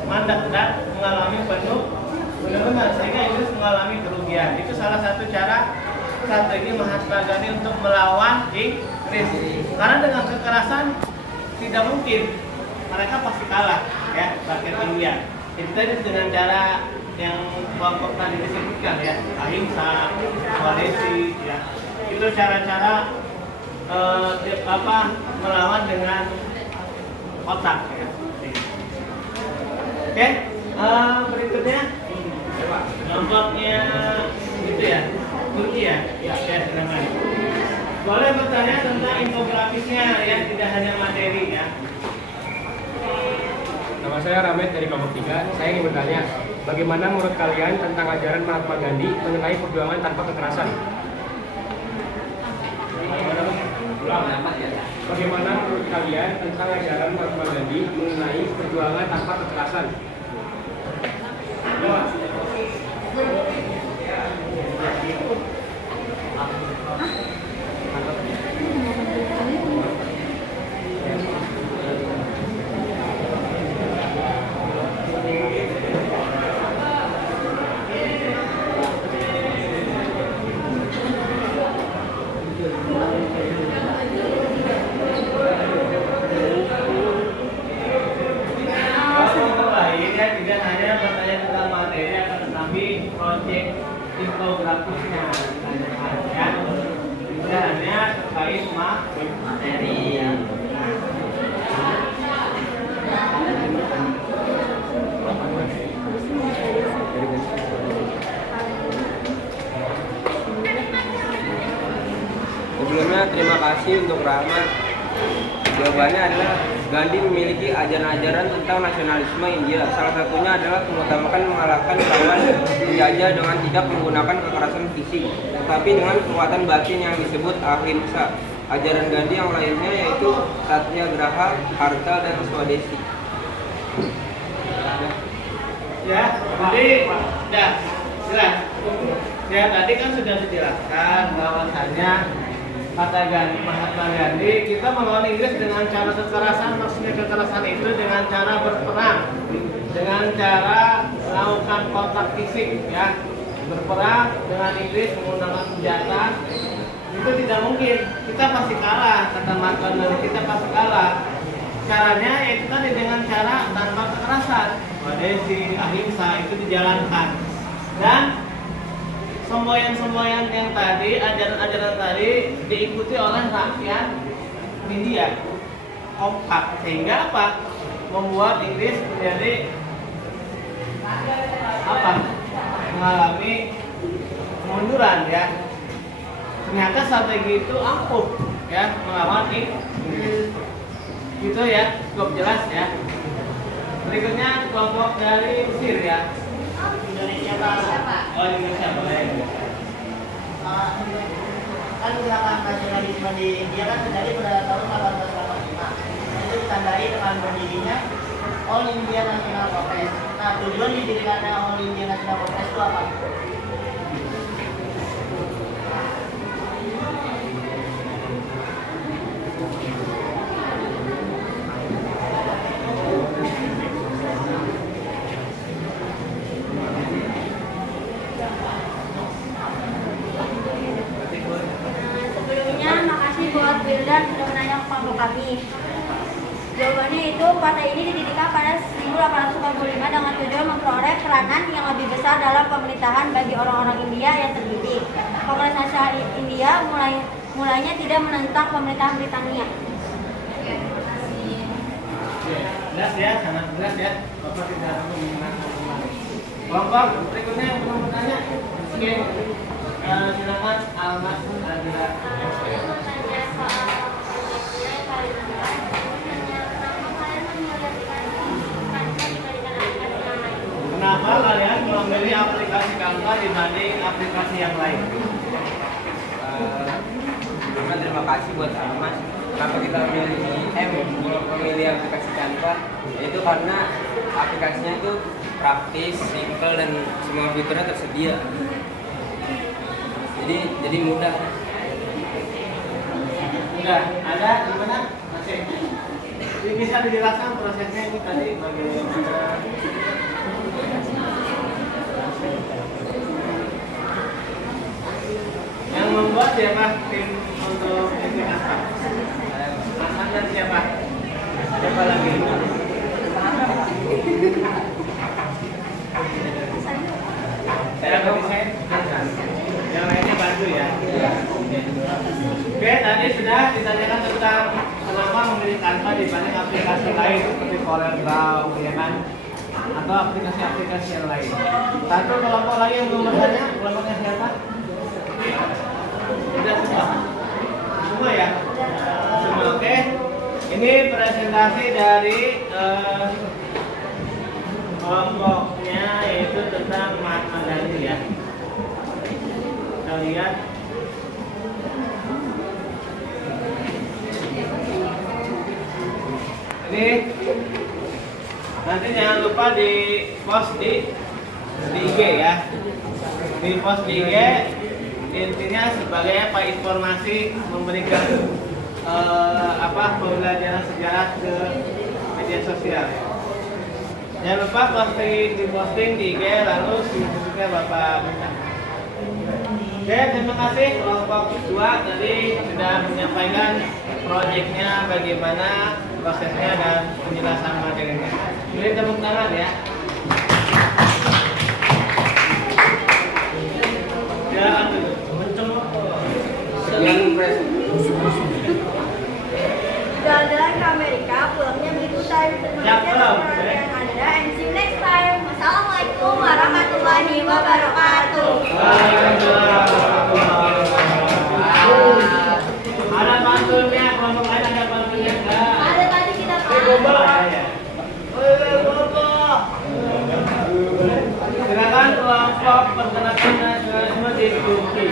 mandek dan mengalami penuh benar-benar, sehingga Inggris mengalami kerugian. Itu salah satu cara strategi Mahatma Gandhi untuk melawan Inggris. Karena dengan kekerasan tidak mungkin, mereka pasti kalah ya rakyat India. Itu tadi dengan cara yang kelompok tadi disebutkan ya, ahimsa, Swedesi ya. Itu cara-cara melawan dengan otak ya. Oke, berikutnya kelompoknya itu ya, Turki ya. Ya, silakan. Boleh bertanya tentang infografisnya ya, tidak hanya materi ya. Nama saya Ramet dari kelompok 3. Saya ingin bertanya, bagaimana menurut kalian tentang ajaran Mahatma Gandhi mengenai perjuangan tanpa kekerasan? Bagaimana menurut kalian tentang ajaran Mahatma Gandhi mengenai perjuangan tanpa kekerasan? Infografisnya ya, itu hanya terkait materi ya. Sebelumnya terima kasih untuk Rahmat. Jawabannya adalah Gandhi memiliki ajaran-ajaran tentang nasionalisme India. Salah satunya adalah mengutamakan mengalahkan lawan penjajah dengan tidak menggunakan kekerasan fisik, tetapi dengan kekuatan batin yang disebut ahimsa. Ajaran Gandhi yang lainnya yaitu satyagraha, harta, dan Swedesi. Ya, jadi sudah jelas. Ya, tadi kan sudah dijelaskan bahwasannya kata Gandhi, Mahatma Gandhi, kita melawan Inggris dengan cara kekerasan. Maksudnya kekerasan itu dengan cara berperang, dengan cara melakukan kontak fisik ya, berperang dengan Inggris menggunakan senjata. Itu tidak mungkin, kita pasti kalah. Kata Mahatma Gandhi, kita pasti kalah. Caranya yaitu tadi dengan cara tanpa kekerasan. Swedesi, ahimsa itu dijalankan. Dan semboyan-semboyan yang tadi, ajaran-ajaran tadi diikuti oleh rakyat India kompak, sehingga apa? Membuat Inggris menjadi apa? Mengalami kemunduran ya. Ternyata strategi itu ampuh ya melawan Inggris. Gitu ya, cukup jelas ya. Berikutnya kelompok dari Mesir ya. Indonesia Pak. Oh, Indonesia boleh. Kan gerakan nasionalisme di India kan terjadi pada tahun 1885. Itu ditandai dengan berdirinya All India National Congress. Nah, tujuan didirikannya All India National Congress itu apa? Wildan sudah menanya ke kelompok kami. Jawabannya itu, partai ini didirikan pada 1845 dengan tujuan memperoleh peranan yang lebih besar dalam pemerintahan bagi orang-orang India yang terdidik. Kongres Nasional India mulainya tidak menentang pemerintahan Britania. Jelas ya, sangat jelas ya. Bapak tidak menggunakan kelompok berikutnya yang belum bertanya. Oke, silakan Almas Adila. Kenapa kalian memilih aplikasi Canva dibanding aplikasi yang lain? Terima kasih buat Almas. Kenapa kita memilih aplikasi Canva? Itu karena aplikasinya itu praktis, simple, dan semua fiturnya tersedia. Jadi mudah. Udah ada gimana? Masih. Ini bisa dijelaskan prosesnya ini tadi bagaimana? Yang membuat siapa tim untuk ini apa? Hasan dan siapa? Siapa lagi? Saya desain, yang lainnya bantu ya. Oke, tadi sudah ditanyakan tentang kenapa memilih Canva dibanding aplikasi lain seperti Corel Draw, ya kan? Atau aplikasi-aplikasi yang lain. Satu kelompok lagi yang belum bertanya, kelompoknya siapa? Sudah semua? Semua ya? Semua, oke. Ini presentasi dari kelompoknya, yaitu tentang Mahatma Gandhi ya. Kita lihat. Ini nanti jangan lupa di post di IG ya. Di post di IG intinya sebagai apa, informasi memberikan pembelajaran sejarah ke media sosial. Jangan lupa posting di IG, lalu juga Bapak minta. Oke, terima kasih kelompok 2 tadi sudah menyampaikan proyeknya, bagaimana prosesnya dan penjelasan materinya. Beri tepuk tangan ya. Silakan dulu. Jalan-jalan ke Amerika, pulangnya begitu time. Terima kasih atas perhatian Anda, and see you next time. Wassalamualaikum warahmatullahi wabarakatuh. Ada bantunya, kelompok lain ada bantunya enggak? Ada tadi kita Silakan kelompok pergerakan nasionalisme di Turki.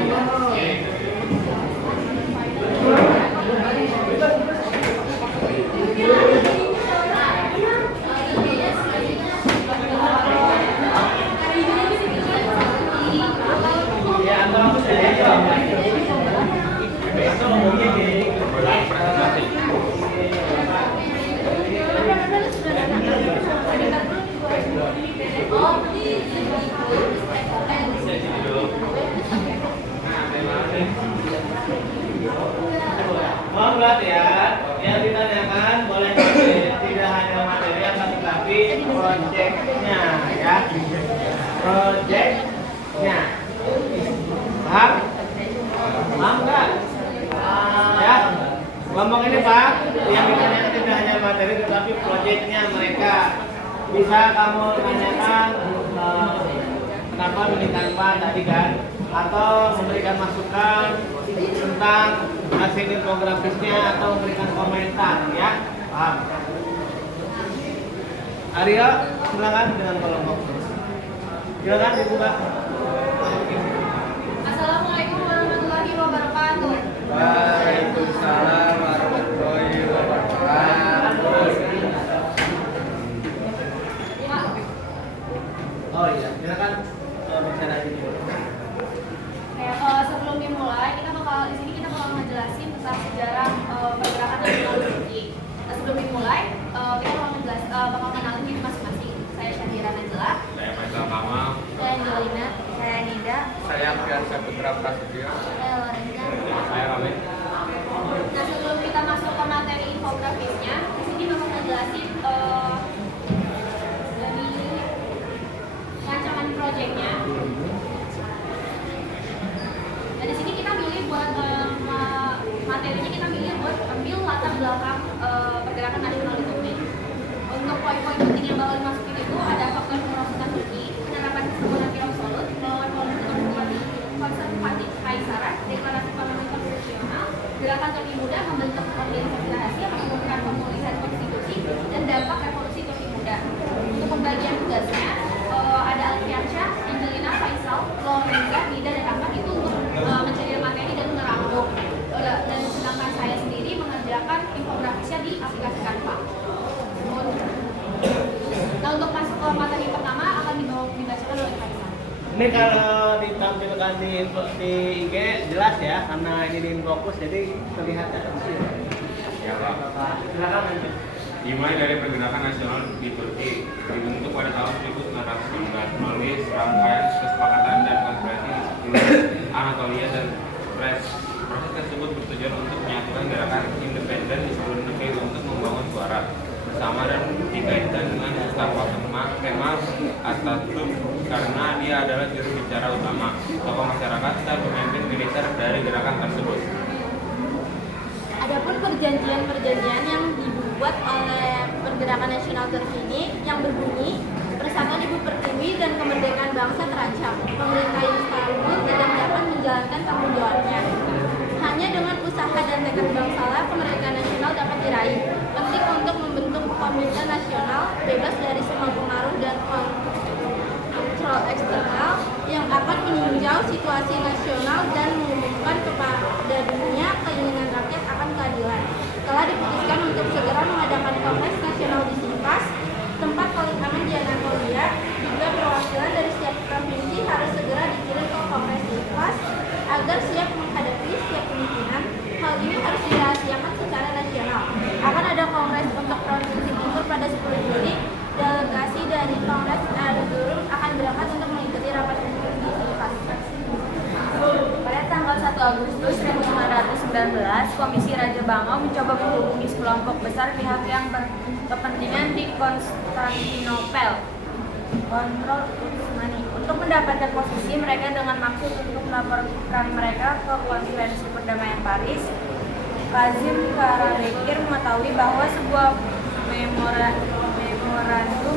Mohon perhatian, yang ditanyakan boleh tidak hanya materi akan tetapi proyeknya ya. Proyeknya. Paham? Paham enggak? Ya. Ngomong ini Pak, yang ditanyakan tidak hanya materi tetapi proyeknya mereka. Bisa kamu tanyakan kenapa milih Canva tadi kan? Atau memberikan masukan tentang hasil infografisnya atau memberikan komentar ya. Paham? Arya, silakan dengan kelompok. Silakan dibuka. Assalamualaikum warahmatullahi wabarakatuh. Waalaikumsalam warahmatullahi wabarakatuh. Oh iya, silakan bicara aja dulu. Sebelum dimulai, di sini kita bakal ngejelasin tentang sejarah pergerakan nasional Turki. Sebelum dimulai, kita bakal kenalin diri masing-masing. Saya Syahira Najla. Saya Faisal Kamal. Saya Angelina. Saya Nida. Saya Fiansyah Putra Prasetyo. Saya Lorenza. Saya Rame. Nah, sebelum infografisnya. Di sini bakal ngejelasin dari rancangan proyeknya. Dan di sini kita milih buat materinya, kita milih buat ambil latar belakang pergerakan nasional itu. Untuk poin-poin penting yang bakal dimasukin itu ada faktor pemrosesan Turki, penerapan sistem monarki absolut, melawan konservatif kaisaran, deklarasi parlemen konstitusional, gerakan Turki muda membentuk organisasi rahasia, mengumumkan pemulihan konstitusi, dan dampak revolusi Turki muda. Untuk pembagian tugasnya ada Alfiansyah, Angelina, Faisal, Lorenza, Nida, dan Ahmad itu untuk mencari materi dan merangkum. Dan sedangkan saya sendiri mengerjakan infografisnya di aplikasi Canva. Nah, untuk masuk ke materi pertama akan dibacakan oleh Faisal. Ini kalau ditampilkan di IG jelas ya, karena ini di fokus jadi terlihatnya kecil. Ya Pak. Silakan lanjut. Dimulai dari pergerakan nasional di Turki dibentuk pada tahun 1919 melalui serangkaian kesepakatan dan konferensi di seluruh Anatolia dan Thrace. Proses tersebut bertujuan untuk menyatukan gerakan independen di seluruh negeri untuk membangun suara bersama dan dikaitkan dengan Mustafa Kemal Atatürk karena dia adalah juru bicara utama, tokoh masyarakat dan pemimpin militer dari gerakan tersebut. Adapun perjanjian-perjanjian yang dibuat oleh Pergerakan Nasional Turki ini yang berbunyi persatuan Ibu Pertiwi dan kemerdekaan bangsa terancam. Pemerintah Istanbul tidak dapat menjalankan tanggung jawabnya. Hanya dengan usaha dan tekad bangsalah kemerdekaan nasional dapat diraih. Penting untuk membentuk komite nasional bebas dari semua pengaruh dan kontrol eksternal yang akan meninjau situasi nasional dan mengumumkan kepada dunia keinginan rakyat akan keadilan. Telah diputuskan untuk segera mengadakan Kongres Nasional di Sivas, tempat paling aman di Anatolia. Juga perwakilan dari setiap provinsi harus segera dikirim ke Kongres Sivas agar siap menghadapi setiap kemungkinan. Hal ini harus dirahasiakan secara nasional. Akan ada Kongres untuk Provinsi Timur pada 10 Juli. Delegasi dari Kongres Erzurum akan berangkat untuk mengikuti rapat umum di Sivas. Pada tanggal 1 Agustus 1919, Komisi Raja Bangau mencoba menghubungi sekelompok besar pihak yang berkepentingan di Konstantinopel, kontrol Utsmani, untuk mendapatkan posisi mereka dengan maksud untuk melaporkan mereka ke Konferensi Perdamaian Paris. Kazim Karabekir mengetahui bahwa sebuah memorandum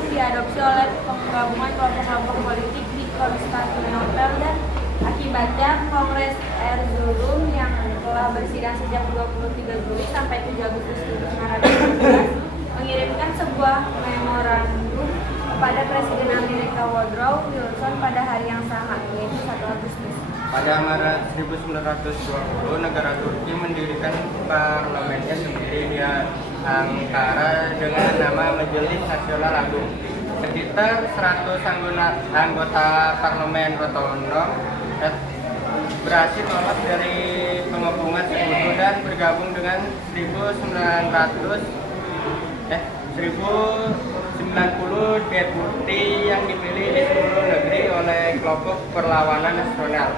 diadopsi oleh penggabungan kelompok-kelompok politik di Konstantinopel dan akibatnya Kongres Erzurum yang telah bersidang sejak 23 Juli sampai 7 Agustus 1919 mengirimkan sebuah memorandum kepada Presiden Amerika Woodrow Wilson pada hari yang sama, yaitu 1 Agustus. Pada Maret 1920, negara Turki mendirikan parlemennya sendiri di Ankara dengan nama Majelis Nasional Agung. Sekitar 100 anggota parlemen referendum berhasil lolos dari pengepungan sekutu dan bergabung dengan 1090 deputi yang dipilih di seluruh negeri oleh kelompok perlawanan nasional.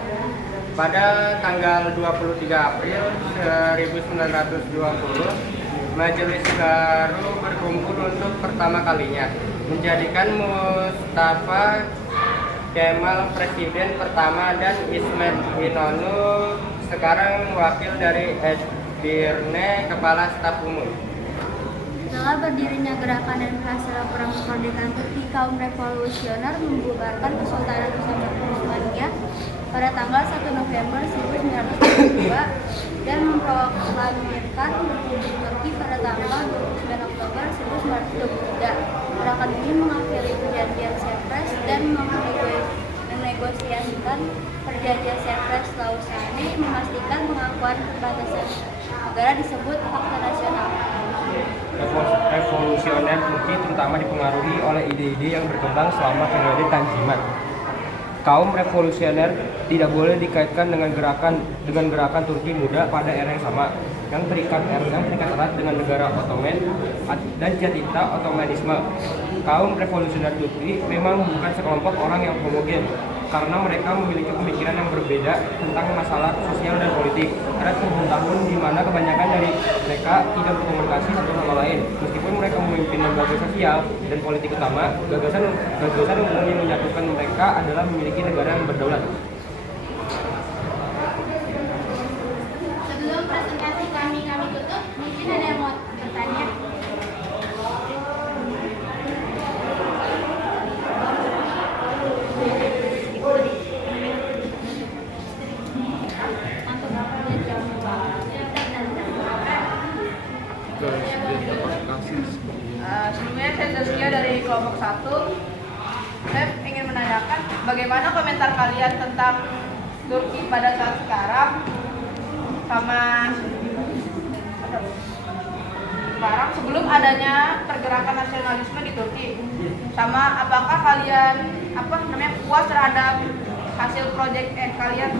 Pada tanggal 23 April 1920, majelis baru berkumpul untuk pertama kalinya, menjadikan Mustafa Kemal presiden pertama dan Ismet Inonu sekarang wakil dari Edirne kepala staf umum. Setelah berdirinya gerakan dan berhasil perang kemerdekaan Turki, kaum revolusioner membubarkan Kesultanan Utsmaniyah pada tanggal 1 November 1922 dan memproklamirkan Republik Turki pada tanggal 29 Oktober 1923. Gerakan ini mengakhiri perjanjian Sevres dan menegosiasikan perjanjian Sevres-Lausanne, memastikan pengakuan perbatasan negara disebut fakta nasional. Revolusioner Turki terutama dipengaruhi oleh ide-ide yang berkembang selama periode Tanzimat. Kaum revolusioner tidak boleh dikaitkan dengan gerakan Turki muda pada era yang sama, yang terikat erat dengan negara Ottoman dan cita-cita Ottomanisme. Kaum revolusioner Turki memang bukan sekelompok orang yang homogen, karena mereka memiliki pemikiran yang berbeda tentang masalah sosial dan politik. Ada tahun-tahun di mana kebanyakan dari mereka tidak berkomunikasi satu sama lain. Meskipun mereka memimpin lembaga sosial dan politik utama, gagasan umum yang menyatukan mereka adalah memiliki negara yang berdaulat. Sebelum presentasi kami tutup, mungkin ada yang mau bertanya? Sebelumnya saya Zaskia dari kelompok 1. Saya ingin menanyakan bagaimana komentar kalian tentang Turki pada saat sekarang sama sekarang sebelum adanya pergerakan nasionalisme di Turki, sama apakah kalian puas terhadap hasil proyek kalian?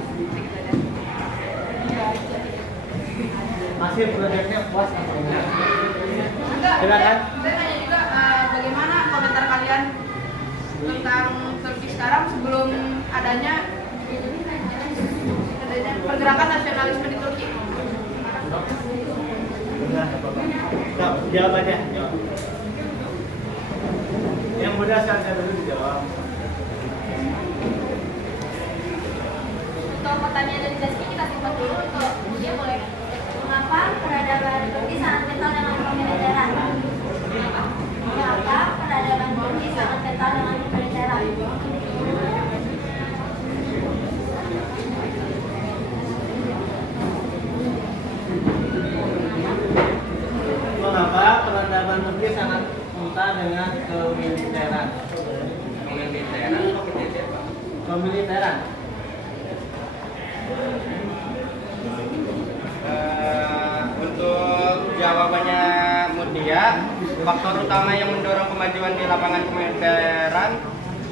Hasil proyeknya puas apa enggak? Silakan. Saya tanya juga bagaimana komentar kalian tentang Turki sekarang sebelum adanya pergerakan nasionalisme di Turki. Jawab aja. Jawab. Yang mudah saja dulu dijawab. Untuk pertanyaan dari Zaski kita simpan dulu, untuk dia boleh. Mengapa peradaban Turki sangat kental dengan kemiliteran? Mengapa peradaban Turki sangat kental dengan kemiliteran? Mengapa peradaban Turki sangat kental dengan kemiliteran? Kemiliteran. Untuk jawabannya Mutia, faktor utama yang mendorong kemajuan di lapangan kemiliteran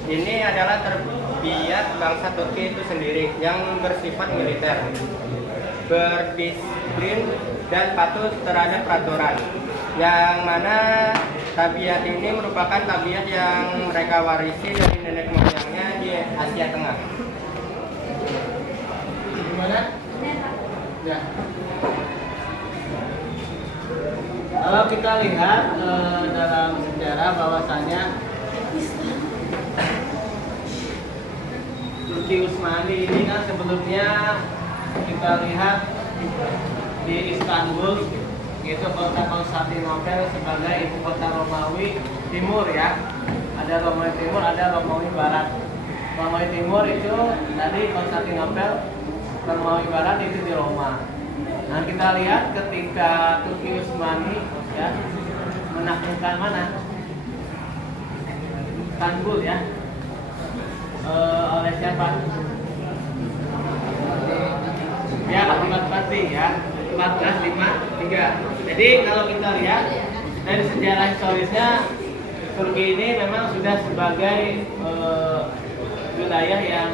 ini adalah terbiat bangsa Turki itu sendiri yang bersifat militer, berdisiplin dan patuh terhadap peraturan, yang mana tabiat ini merupakan tabiat yang mereka warisi dari nenek moyangnya di Asia Tengah. Gimana? Ya. Kalau kita lihat dalam sejarah bahwasanya Turki Utsmani ini kan sebelumnya kita lihat di Istanbul, yaitu kota Konstantinopel sebagai ibu kota Romawi Timur ya. Ada Romawi Timur, ada Romawi Barat. Romawi Timur itu tadi Konstantinopel, Romawi Barat itu di Roma. Nah kita lihat ketika Turki Utsmani ya menaklukkan mana? Istanbul ya, oleh siapa? Ya Ahmad Fatih ya, 1453. Jadi kalau kita lihat dari sejarah historisnya, Turki ini memang sudah sebagai wilayah yang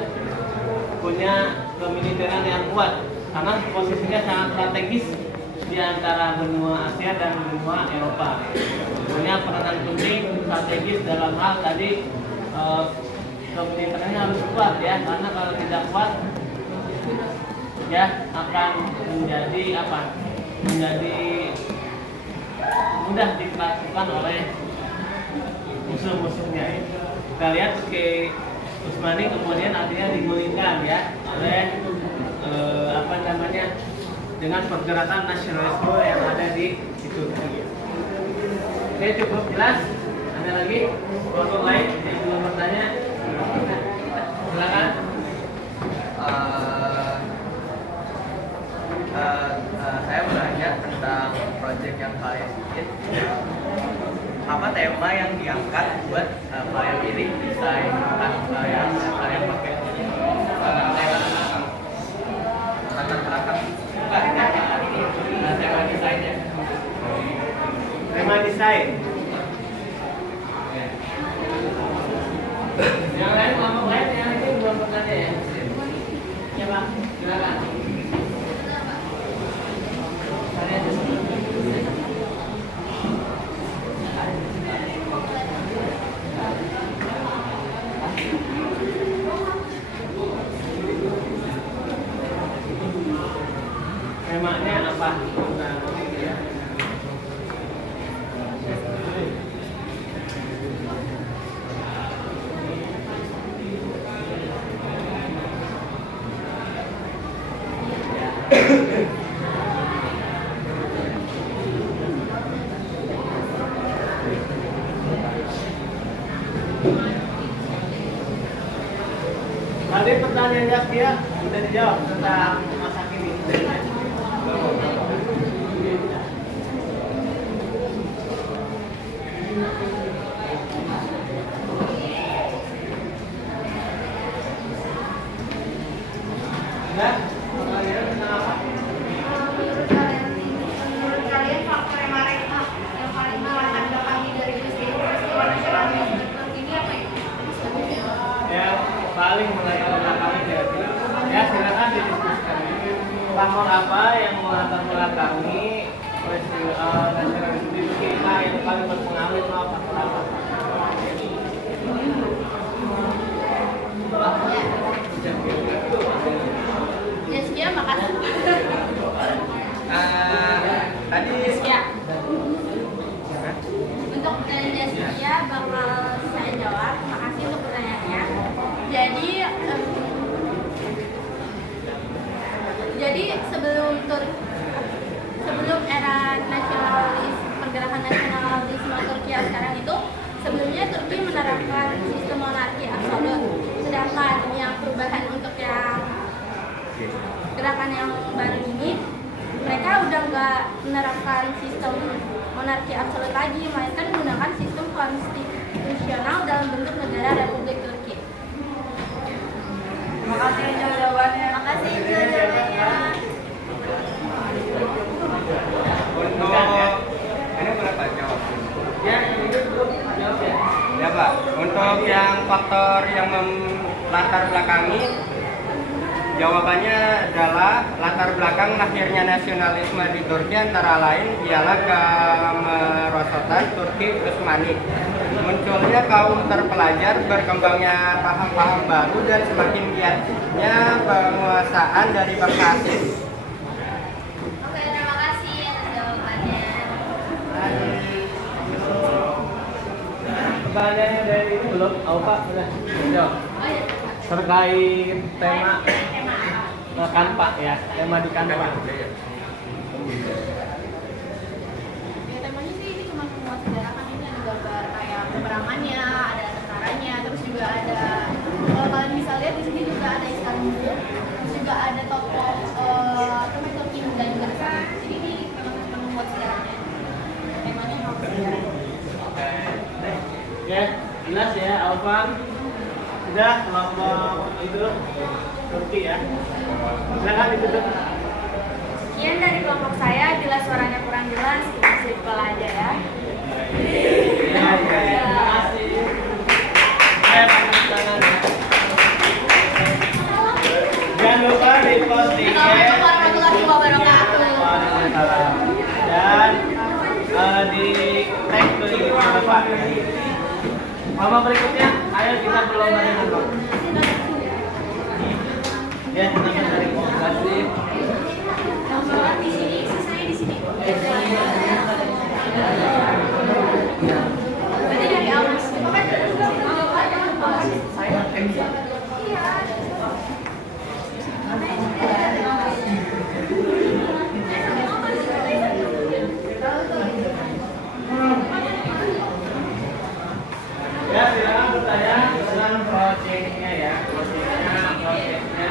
punya kemiliteran yang kuat, karena posisinya sangat strategis di antara benua Asia dan benua Eropa. Punya peranan penting strategis dalam hal tadi kemiliterannya harus kuat ya, karena kalau tidak kuat ya akan menjadi menjadi mudah dikalahkan oleh musuh-musuhnya ya. Kita lihat Turki Utsmani kemudian akhirnya digulingkan ya oleh dengan pergerakan nasionalisme yang ada di Turki. Oke, cukup jelas. Ada lagi kelompok lain yang belum bertanya? Silakan. Saya mau nanya tentang proyek yang kalian bikin. Apa tema yang diangkat buat kalian pilih desain yang kalian pakai? Latar belakang. Tema desainnya. Tema desain. Yang lain kelompok lain yang ini belum bertanya ya? Ya Pak, silakan. temanya apa? Nah, ya. Tadi pertanyaan Zaskia sudah dijawab tentang masa kini. Nah, pertanyaan tentang apa? Menurut kalian faktor yang paling melatar belakangi dari peristiwa nasionalisme ini apa ya? Yang paling melatar belakangi kira-kira. Ya silakan didiskusikan. Faktor apa yang melatar belakangi peristiwa nasionalisme itu kita yang paling berpengaruh itu apa? Faktor apa? Jaskia, makasih. Tadi Jaskia. Untuk Jaskia bakal saya jawab. Makasih untuk pertanyaannya. Jadi sebelum era pergerakan nasionalisme Turki yang sekarang itu, sebelumnya Turki menerapkan sistem monarki absolut. Sedangkan yang perubahan untuk yang gerakan yang baru ini, mereka udah nggak menerapkan sistem monarki absolut lagi, melainkan menggunakan sistem konstitusional dalam bentuk negara Republik Turki. Terima kasih jawabannya. Makasih jawabannya. Untuk ini berapa jawab? Ya, itu jawab ya. Ya Pak, untuk yang faktor yang melatar belakangi, jawabannya adalah latar belakang lahirnya nasionalisme di Turki antara lain ialah kemerosotan Turki Utsmani, munculnya kaum terpelajar, berkembangnya paham-paham baru, dan semakin giatnya penguasaan dari bangsa asing. Oke, terima kasih atas jawabannya. Pertanyaannya dari ini belum? Pak sudah jawab. Terkait tema Kanpa ya, tema di Kanpa. Ya, temanya sih ini cuma memuat sejarah, kan ini ada gambar kayak peperangannya, ada tentaranya, terus juga ada, kalau kalian bisa lihat di sini juga ada Istanbul, terus juga ada tokoh Turki muda juga. Jadi ini memang cuma memuat sejarahnya. Temanya memang sejarah. Ya, jelas ya, Alvan. Sudah kelompok itu Turki ya. Silakan ditutup. Sekian dari kelompok saya, bila suaranya kurang jelas, kasih kepala aja ya. Terima kasih. Jangan lupa di posting Assalamualaikum warahmatullahi wabarakatuh. dan di tag ke IG Bapak. Mama berikutnya, ayo kita berlomba dengan Bapak. Ya, kita dari komunikasi. Nomor di sini, sisanya di sini. Berarti dari awal. Saya Ya, silakan bertanya tentang proyeknya ya. Proyeknya. Silakan bertanya.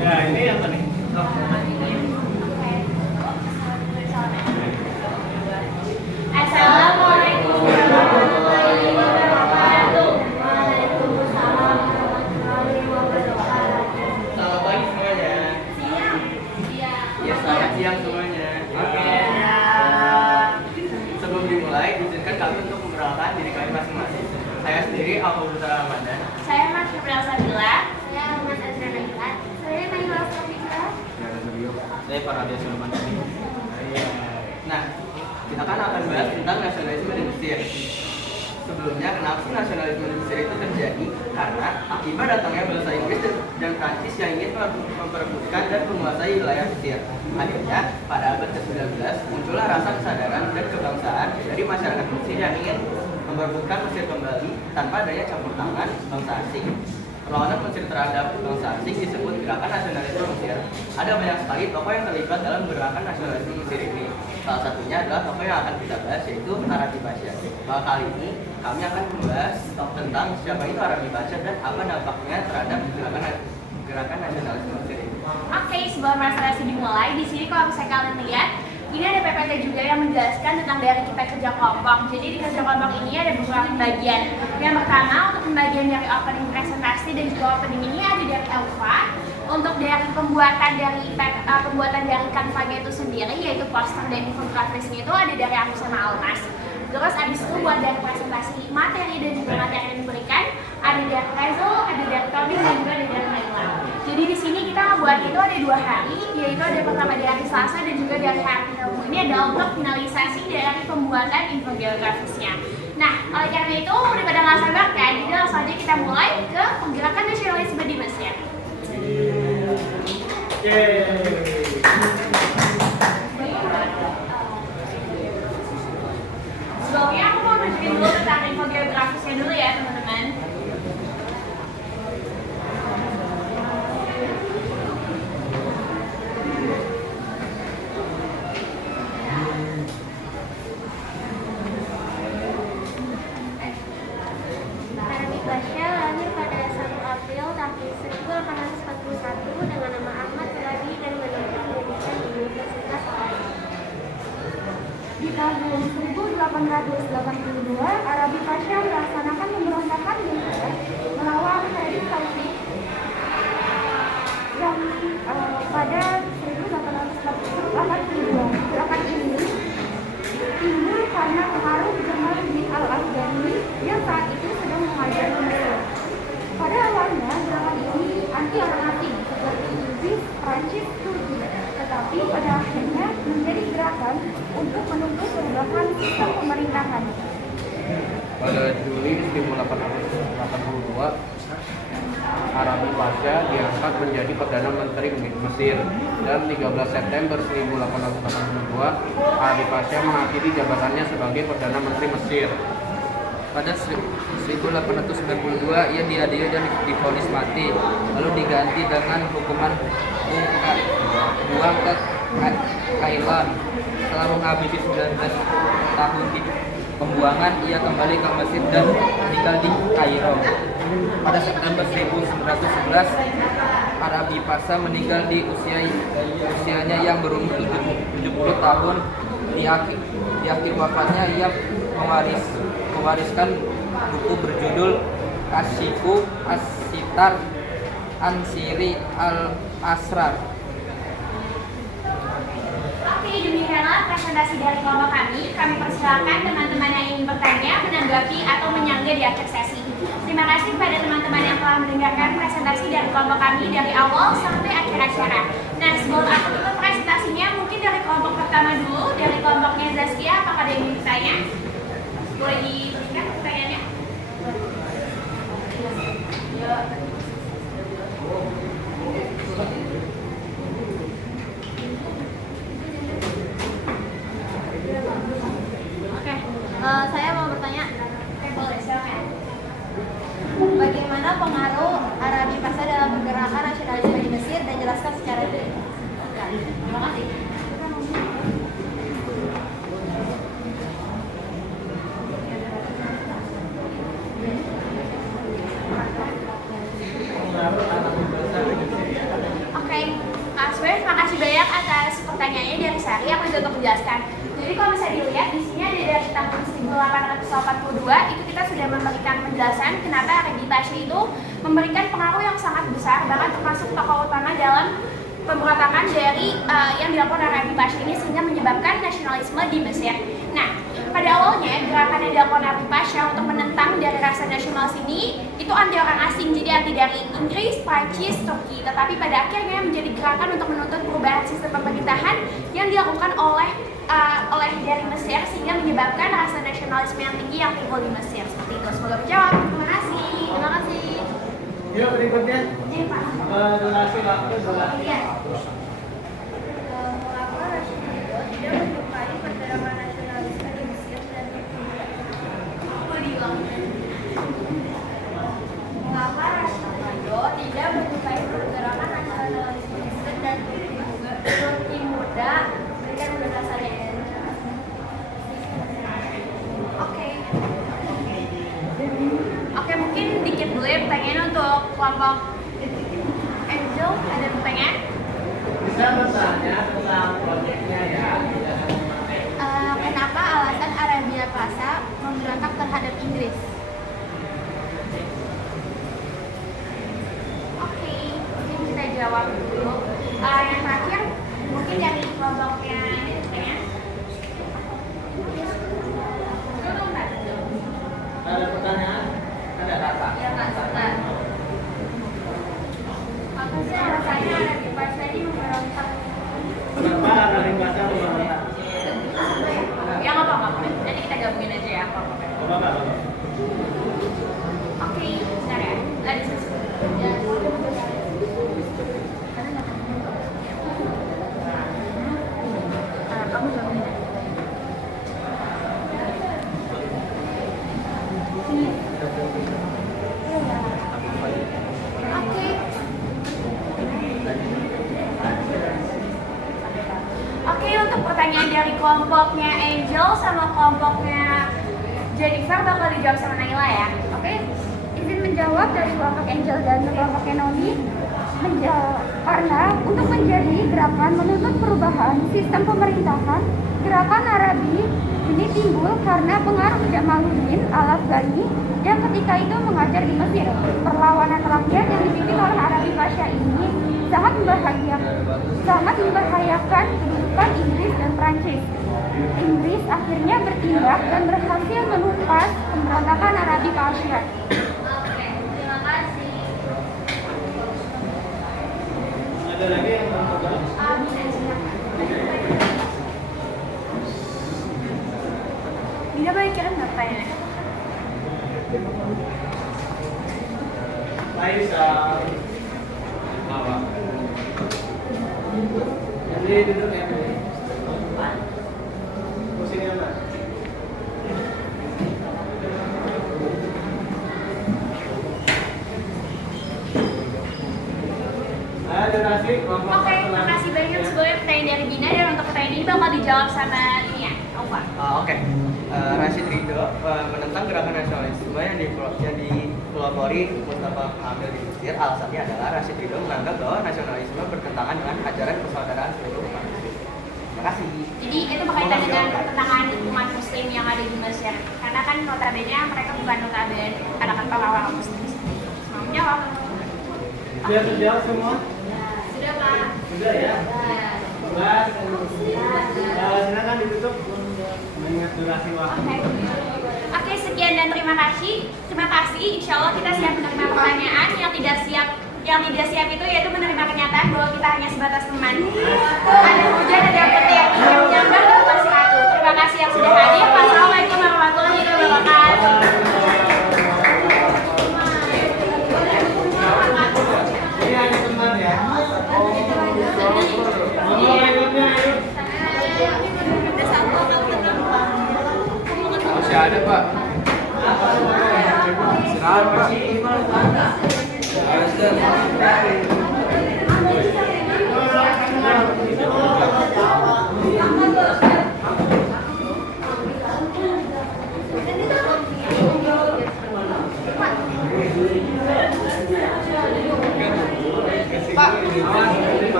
Ya, ini apa nih? Assalamualaikum warahmatullahi wabarakatuh. Waalaikumsalam warahmatullahi wabarakatuh. selamat pagi semuanya. Ya, selamat siang semuanya. Oke. Sebelum dimulai, izinkan kami untuk memperkenalkan diri kami masing-masing. Saya sendiri Alfa Ramadan. Saya Mas Nurel Sabila. Saya Almas Azrana Ilat. Saya Naila Sofika. Saya Faradia Sulaiman. Nah, kita kan akan bahas tentang nasionalisme di Mesir. Sebelumnya, kenapa sih nasionalisme di Mesir itu terjadi? Karena akibat datangnya bangsa Inggris dan Prancis yang ingin memperebutkan dan menguasai wilayah Mesir. Akhirnya, pada abad ke-19, muncullah rasa kesadaran dan kebangsaan dari masyarakat Mesir yang ingin memperebutkan Mesir kembali tanpa adanya campur tangan bangsa asing. Perlawanan Mesir terhadap bangsa asing disebut gerakan nasionalisme Mesir. Ada banyak sekali tokoh yang terlibat dalam gerakan nasionalisme Mesir ini. Salah satunya adalah tokoh yang akan kita bahas, yaitu Arabi Pasha. Maka kali ini kami akan membahas tentang siapa itu Arabi Pasha dan apa dampaknya terhadap gerakan nasionalisme Mesir ini. Oke, sebelum presentasi dimulai, di sini kalau misalnya kalian lihat, ini ada PPT juga yang menjelaskan tentang dari kita kerja kelompok. Jadi di kerja kelompok ini ada beberapa pembagian. Yang pertama untuk pembagian dari opening presentasi dan juga opening ini ada dari Elva. Untuk dari pembuatan dari Canva itu sendiri, yaitu poster dan infografisnya itu ada dari aku sama Almas. Terus abis itu buat dari presentasi materi dan juga materi yang diberikan ada dari Rezo, ada dari Tommy dan juga ada dari Naila. Jadi di sini kita buat itu ada 2 hari, yaitu ada pertama dari hari Selasa dan juga dari hari Rabu. Ini adalah untuk finalisasi dari pembuatan infografisnya. Nah, oleh karena itu daripada nggak sabar kan, jadi langsung aja kita mulai ke gerakan nasionalisme di Mesir. Sebelumnya aku mau nunjukin dulu tentang infografisnya dulu ya teman-teman. Arabi Pasha lahir pada 1 April tahun 1841 dengan nama Ahmad Turabi dan menempuh pendidikan di Universitas Al-Azhar. Di tahun 1882, Arabi Pasha melaksanakan pemberontakan militer melawan Khalid Taufik yang pada 1882. Gerakan ini timbul karena pengaruh Jamal bin Al-Afghani yang saat itu sedang mengajar di Mesir. Pada awalnya, gerakan ini anti orang asing seperti Inggris, Prancis, Turki, tetapi pada akhirnya menjadi gerakan untuk menuntut perubahan sistem pemerintahan. Pada Juli 1882, Arabi Pasha diangkat menjadi Perdana Menteri Mesir dan 13 September 1882, Arabi Pasha mengakhiri jabatannya sebagai Perdana Menteri Mesir. Pada 1892 ia diadili dan divonis mati, lalu diganti dengan hukuman buang ke Thailand. Setelah menghabisi 19 tahun di pembuangan, ia kembali ke Mesir dan tinggal di Kairo. Pada September 1911, Arabi Pasha meninggal di usianya yang berumur 70 tahun. Di akhir wafatnya ia mewariskan buku berjudul Asyifu As-Sitar An-Siri Al-Asrar. Oke, demikianlah presentasi dari kelompok kami. Kami persilakan teman-teman yang ingin bertanya, menanggapi, atau menyangga di akhir sesi. Terima kasih kepada teman-teman yang telah mendengarkan presentasi dari kelompok kami dari awal sampai akhir acara. Nah, sebelum aku tutup presentasinya, mungkin dari kelompok pertama dulu, dari kelompoknya Zaskia, apakah ada yang ingin bertanya? Boleh diberikan pertanyaannya? Oke, saya mau bertanya. Boleh, silakan. Bagaimana pengaruh Arabi Pasha dalam gerakan nasionalisme di Mesir dan jelaskan secara detail. Terima kasih. Oke, sebenarnya terima kasih banyak atas pertanyaannya dari Sari. Aku juga untuk menjelaskan. Jadi kalau bisa dilihat di sini ada dari tahun 1882 itu kita sudah memberikan penjelasan kenapa Arabi Pasha itu memberikan pengaruh yang sangat besar, bahkan termasuk tokoh utama dalam pemberontakan dari yang dilakukan Arabi Pasha ini sehingga menyebabkan nasionalisme di Mesir. Nah, pada awalnya gerakan yang dilakukan Arabi Pasha untuk menentang dari rasa nasionalis ini itu anti orang asing menjadi arti dari Inggris, Prancis, Turki, tetapi pada akhirnya menjadi gerakan untuk menuntut perubahan sistem pemerintahan yang dilakukan oleh dari Mesir sehingga menyebabkan rasa nasionalisme yang tinggi yang timbul di Mesir. Seperti itu. Semoga menjawab. Terima kasih. Terima kasih. Yuk berikutnya. Iya, Pak. Durasi waktu durasi. Iya. Mengapa Rashid Ridho tidak menyukai pergerakan nasionalisme di Mesir dan Mengapa Rashid Ridho tidak menyukai pergerakan nasionalisme Mesir dan Turki muda? Berikan penjelasannya. Oke, mungkin dikit dulu ya pertanyaan untuk kelompok Angel. Ada pertanyaan? Bisa bertanya tentang proyeknya ya. Kenapa alasan Arabia Plaza memberontak terhadap Inggris? Oke, mungkin kita jawab dulu. Yang terakhir, mungkin dari kelompoknya ini pertanyaan. Ada pertanyaan? Ada kata? Ya Kak, sebentar. Apa sih alasannya Arabia Plaza ini memberontak? Kenapa Arabia Plaza memberontak? Ya nggak apa-apa, nanti kita gabungin aja ya. Apa-apa. Oke, bentar ya. Ada sesi. Ya. Kamu gabungin aja. Oke, untuk pertanyaan dari kelompoknya Angel sama kelompoknya Jennifer bakal dijawab sama Naila ya. Oke, izin menjawab dari kelompok Angel dan kelompoknya Nomi. Karena untuk menjadi gerakan menuntut perubahan sistem pemerintahan, gerakan Arabi ini timbul karena pengaruh Jamaluddin Al-Afghani yang ketika itu mengajar di Mesir. Perlawanan rakyat yang dipimpin oleh Arabi Pasha ini sangat membahayakan kedudukan Inggris dan Prancis. Inggris akhirnya bertindak dan berhasil menumpas pemberontakan Arabi Pasha. Oke, terima kasih. Ada lagi yang mau coba? Bisa boleh kirim nggak pertanyaannya? Laisa. Apa? Jadi duduk ya. Pusingnya mana? Durasi kelompok. Oke, terima kasih banyak. Sebelumnya pertanyaan dari Gina dan untuk pertanyaan ini bakal dijawab sama ini ya, Alfa. Oke. Rashid Ridho menentang gerakan nasionalisme yang dipelopori Mustafa Kemal di Mesir. Alasannya adalah Rashid Ridho menganggap bahwa nasionalisme bertentangan dengan ajaran persaudaraan seluruh umat Muslim. Terima kasih. Jadi itu berkaitan dengan pertentangan umat Muslim yang ada di Mesir. Karena kan notabene mereka bukan notabene anak orang Muslim. Mau menjawab? Sudah terjawab semua? Sudah Pak. Sudah ya? Mas, silakan ditutup mengingat durasi waktu. Oke, sekian dan terima kasih. Terima kasih. Insya Allah kita siap menerima pertanyaan. Yang tidak siap itu yaitu menerima kenyataan bahwa kita hanya sebatas teman. Ada hujan, ada petir, yang menyambar dan masih ratu. Terima kasih yang sudah hadir. Wassalamualaikum warahmatullahi wabarakatuh. Ini hanya teman ya. Masih ada Pak. Istirahat Pak.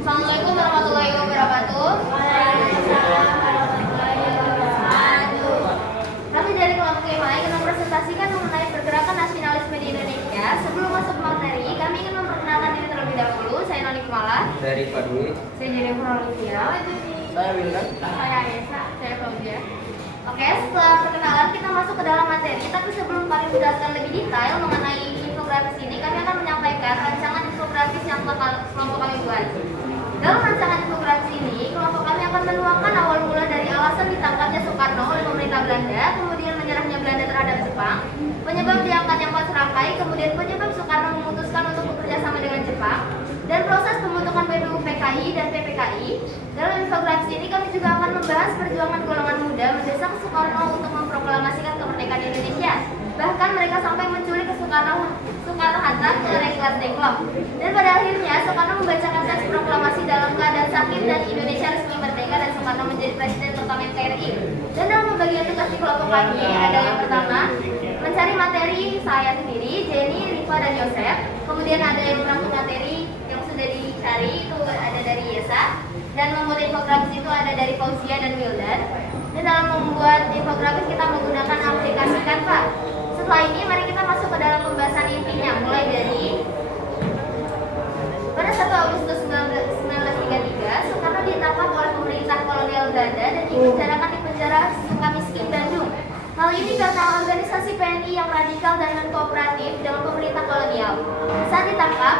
Assalamualaikum warahmatullahi wabarakatuh. Olivia. Saya Wildan. Saya Ayesa. Saya Fauzia. Oke, setelah perkenalan kita masuk ke dalam materi. Tapi sebelum kami menjelaskan lebih detail mengenai infografis ini, kami akan menyampaikan rancangan infografis yang telah kelompok kami buat. Dalam rancangan infografis ini, kelompok kami akan menuangkan awal mula dari alasan ditangkapnya Soekarno oleh pemerintah Belanda, kemudian menyerahnya Belanda terhadap Jepang, penyebab diangkatnya 4 serangkai, kemudian penyebab Soekarno memutuskan untuk bekerja sama dengan Jepang, dan proses pembentukan BPU PKI dan PPKI. Dalam infografis ini kami juga akan membahas perjuangan golongan muda mendesak Soekarno untuk memproklamasikan kemerdekaan Indonesia. Bahkan mereka sampai menculik ke Soekarno-Hatta ke Rengas Dengklok. Dan pada akhirnya Soekarno membacakan teks proklamasi dalam keadaan sakit dan Indonesia resmi merdeka dan Soekarno menjadi presiden pertama NKRI. Dan dalam pembagian tugas di kelompok kami ada yang pertama mencari materi saya sendiri, Jenny, Riva, dan Yosef. Kemudian ada yang merangkum materi yang sudah dicari, itu ada dari Yesa. Dan membuat infografis itu ada dari Fauzia dan Wildan. Dan dalam membuat infografis kita menggunakan aplikasi Canva. Setelah ini mari kita masuk ke dalam pembahasan intinya, mulai dari pada 1 Agustus 1933 Soekarno ditangkap oleh pemerintah kolonial Belanda dan dipenjarakan di penjara Sukamiskin, Bandung. Hal ini karena organisasi PNI yang radikal dan non-kooperatif dengan pemerintah kolonial. Saat ditangkap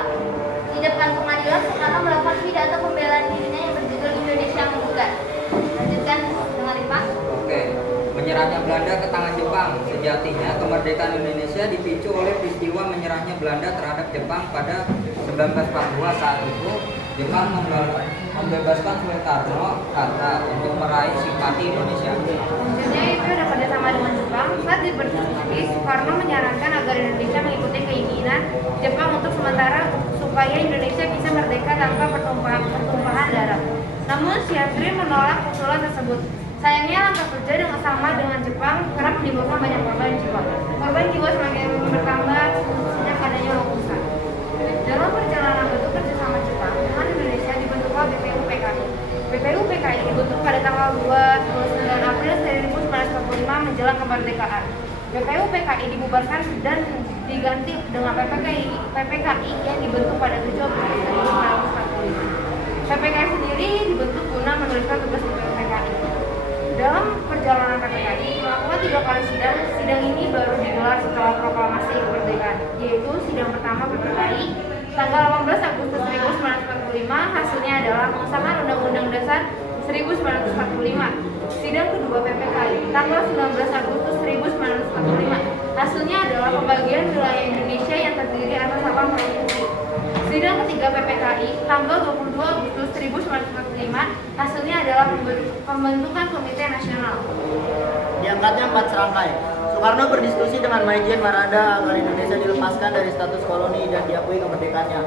di depan pengadilan, Soekarno melakukan pidato pembelaan dirinya yang berjudul Indonesia Menggugat. Lanjutkan dengan Rifat. Oke, menyerahnya Belanda ke tangan Jepang. Sejatinya kemerdekaan Indonesia dipicu oleh peristiwa menyerahnya Belanda terhadap Jepang pada 1942. Saat itu Jepang membebaskan Soekarno-Hatta untuk meraih simpati Indonesia. Selanjutnya itu ada kerjasama dengan Jepang. Saat berdiskusi, Soekarno menyarankan agar Indonesia mengikuti keinginan Jepang untuk sementara supaya Indonesia bisa merdeka tanpa pertumpahan darah. Namun Syatri menolak usulan tersebut. Sayangnya langkah kerja sama dengan Jepang kerap menimbulkan banyak korban jiwa. Korban jiwa semakin bertambah sejak adanya longsoran. Dalam perjalanan bentuk kerjasama Jepang dengan Indonesia dibentuklah BPU PKI. BPU PKI dibentuk pada tanggal 29 April 1945 menjelang kemerdekaan. BPU PKI dibubarkan dan diganti dengan PPKI yang dibentuk pada 7 April 1945. PPKI sendiri dibentuk guna menuliskan tugas BPU PKI. Dalam perjalanan PPKI melakukan 3 kali sidang. Sidang ini baru digelar setelah proklamasi kemerdekaan, yaitu sidang pertama PPKI tanggal 18 Agustus 1945. Hasilnya adalah pengesahan Undang-Undang Dasar 1945. Sidang kedua PPKI tanggal 19 Agustus 1945. Hasilnya adalah pembagian wilayah Indonesia yang terdiri atas 8 provinsi. Sidang ketiga PPKI tanggal 22 Agustus 1945. Hasilnya adalah pembentukan Komite Nasional. Diangkatnya 4 serangkai. Soekarno berdiskusi dengan Maijen Maranda agar Indonesia dilepaskan dari status koloni dan diakui kemerdekaannya.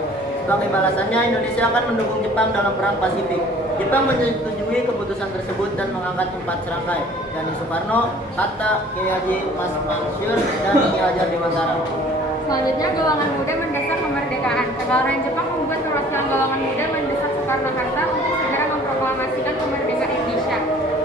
Sebagai balasannya, Indonesia akan mendukung Jepang dalam Perang Pasifik. Jepang menyetujui keputusan tersebut dan mengangkat 4 serangkai, yakni Soekarno, Hatta, Kiai Haji Mas Mansur, dan Ki Hajar Dewantara. Selanjutnya, golongan muda mendesak kemerdekaan. Kegagalan Jepang membuat perwakilan golongan muda mendesak Soekarno-Hatta untuk segera memproklamasikan kemerdekaan Indonesia.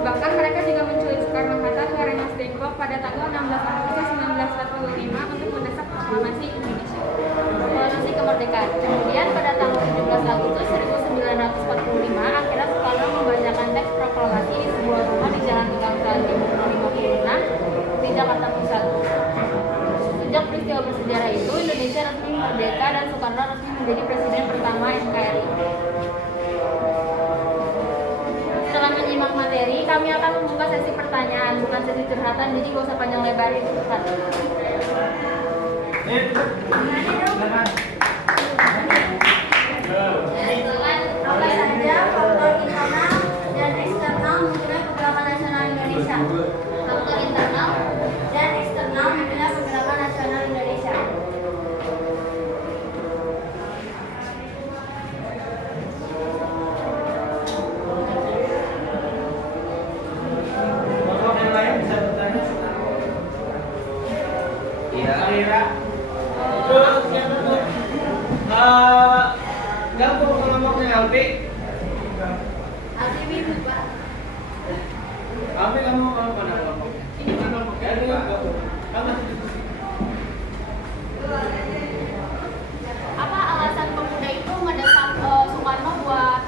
Bahkan mereka juga menculik Soekarno-Hatta ke Rengas Dengklok pada tanggal 16 Agustus 1945 untuk mendesak proklamasi Indonesia. Proklamasi kemerdekaan. Kemudian pada tanggal 17 Agustus 1945, akhirnya Soekarno membacakan teks proklamasi di sebuah rumah di Jalan Kebangsaan Timur 56 di Jakarta Pusat. Sejak peristiwa bersejarah itu, Indonesia resmi merdeka dan Soekarno resmi menjadi presiden pertama NKRI. Setelah menyimak materi, kami akan membuka sesi pertanyaan, bukan sesi curhatan, jadi gak usah panjang lebar itu. Apa saja faktor internal dan eksternal munculnya pergerakan nasional Indonesia? Faktor internal dan eksternal munculnya pergerakan nasional Indonesia. Kelompok yang lain bisa bertanya. Iya. Kira. Gabung kelompoknya Alpi. Alpi Pak. Alpi kamu mau pada kelompoknya? Ini kelompoknya. Ini gabung. Kamu Apa alasan pemuda itu mendesak Soekarno buat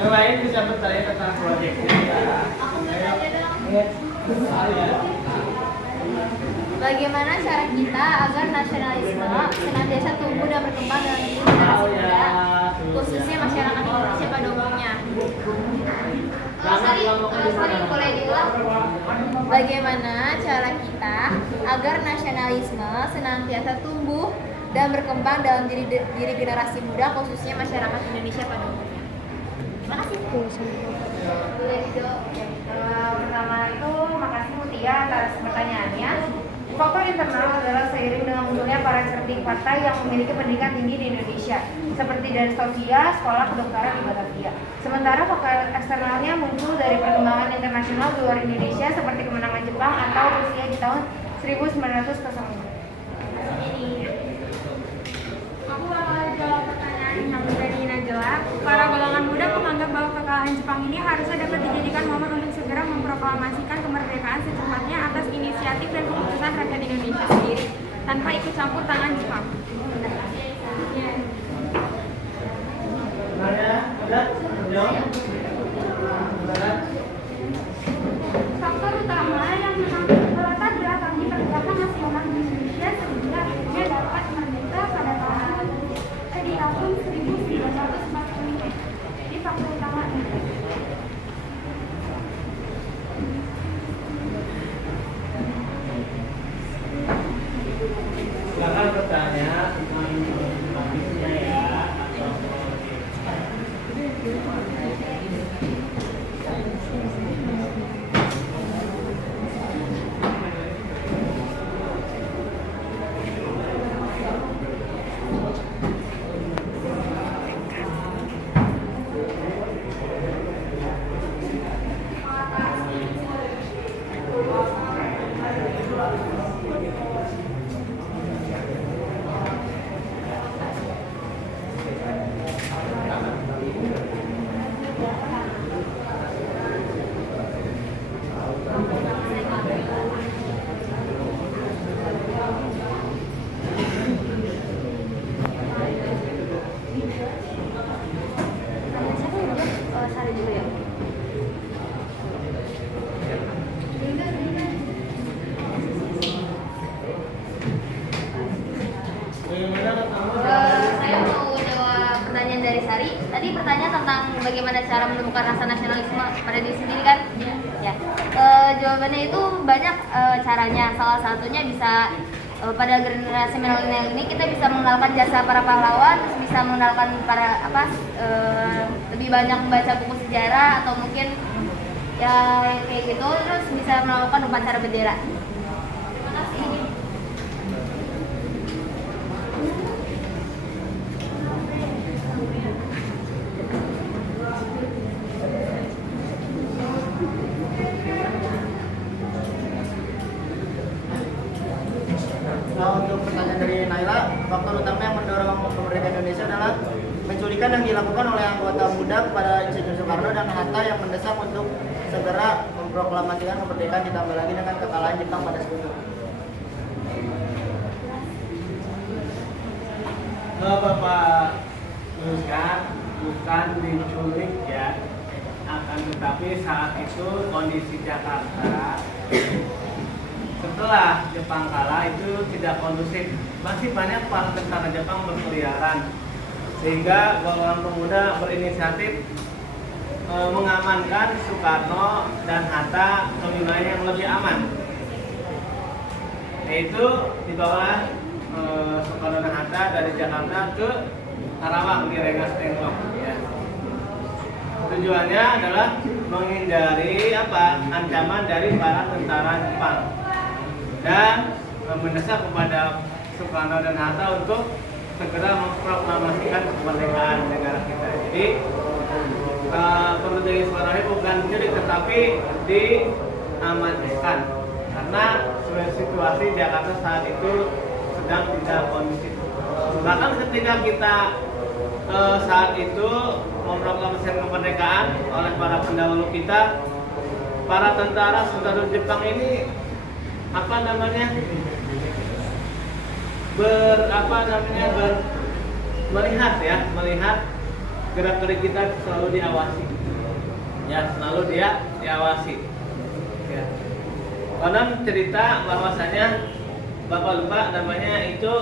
Yang lain bisa bertanya tentang proyeknya. Aku bertanya dong. Ya. Bagaimana cara kita agar nasionalisme senantiasa tumbuh dan berkembang dalam diri generasi muda, khususnya masyarakat Indonesia pada umumnya? Sorry, boleh diulang? Bagaimana cara kita agar nasionalisme senantiasa tumbuh dan berkembang dalam diri generasi muda, khususnya masyarakat Indonesia pada umumnya? Terima kasih. Pertama itu makasih Mutia atas pertanyaannya. Faktor internal adalah seiring dengan munculnya para cerdik fakta yang memiliki pendidikan tinggi di Indonesia, seperti dari Sofia, Sekolah Kedokteran di Batavia. Sementara faktor eksternalnya muncul dari perkembangan internasional di luar Indonesia, seperti kemenangan Jepang atau Rusia di tahun 1905. Aku bakal jawab pertanyaan yang dari Najla. Para golongan muda menganggap bahwa kekalahan Jepang ini harusnya dapat dijadikan momen untuk segera memproklamasikan kemerdekaan secepatnya atas inisiatif dan keputusan rakyat Indonesia sendiri, tanpa ikut campur tangan Jepang. Faktor utama yang melatar belakangi pergerakan nasional di Indonesia sehingga akhirnya dapat merdeka pada di tahun 1945. Jadi faktor utama ini. Silakan bertanya tentang topiknya ya. Saya mau jawab pertanyaan dari Sari. Tadi pertanyaan tentang bagaimana cara menemukan rasa nasionalisme pada diri sendiri kan? Ya. Jawabannya itu banyak caranya. Salah satunya bisa pada generasi milenial ini kita bisa mengenalkan jasa para pahlawan, terus bisa mengenalkan para lebih banyak membaca buku sejarah atau mungkin ya kayak gitu, terus bisa melakukan upacara bendera. Terima kasih. Nah, untuk pertanyaan dari Naila, faktor utama yang mendorong kemerdekaan Indonesia adalah penculikan yang dilakukan oleh anggota muda kepada Insinyur Soekarno dan Hatta yang mendesak untuk segera memproklamasikan kemerdekaan, ditambah lagi dengan kekalahan Jepang pada Sekutu. Bapak teruskan, bukan diculik ya, akan tetapi saat itu kondisi Jakarta setelah Jepang kalah itu tidak kondusif, masih banyak para tentara Jepang berkeliaran, sehingga golongan pemuda berinisiatif mengamankan Soekarno dan Hatta ke wilayah yang lebih aman, yaitu dibawa Soekarno dan Hatta dari Jakarta ke Karawang di Rengas Dengklok ya. Tujuannya adalah menghindari ancaman dari para tentara Jepang dan mendesak kepada Soekarno dan Hatta untuk segera memproklamasikan kemerdekaan negara kita. Jadi perlu digarisbawahi bukan diculik tetapi diamankan, karena situasi Jakarta saat itu sedang tidak kondusif. Bahkan ketika kita saat itu memproklamasikan kemerdekaan oleh para pendahulu kita, para tentara Jepang ini melihat gerak-gerik kita selalu diawasi. Ya, selalu diawasi. Ya. Konon cerita bahwasanya Bapak lupa namanya itu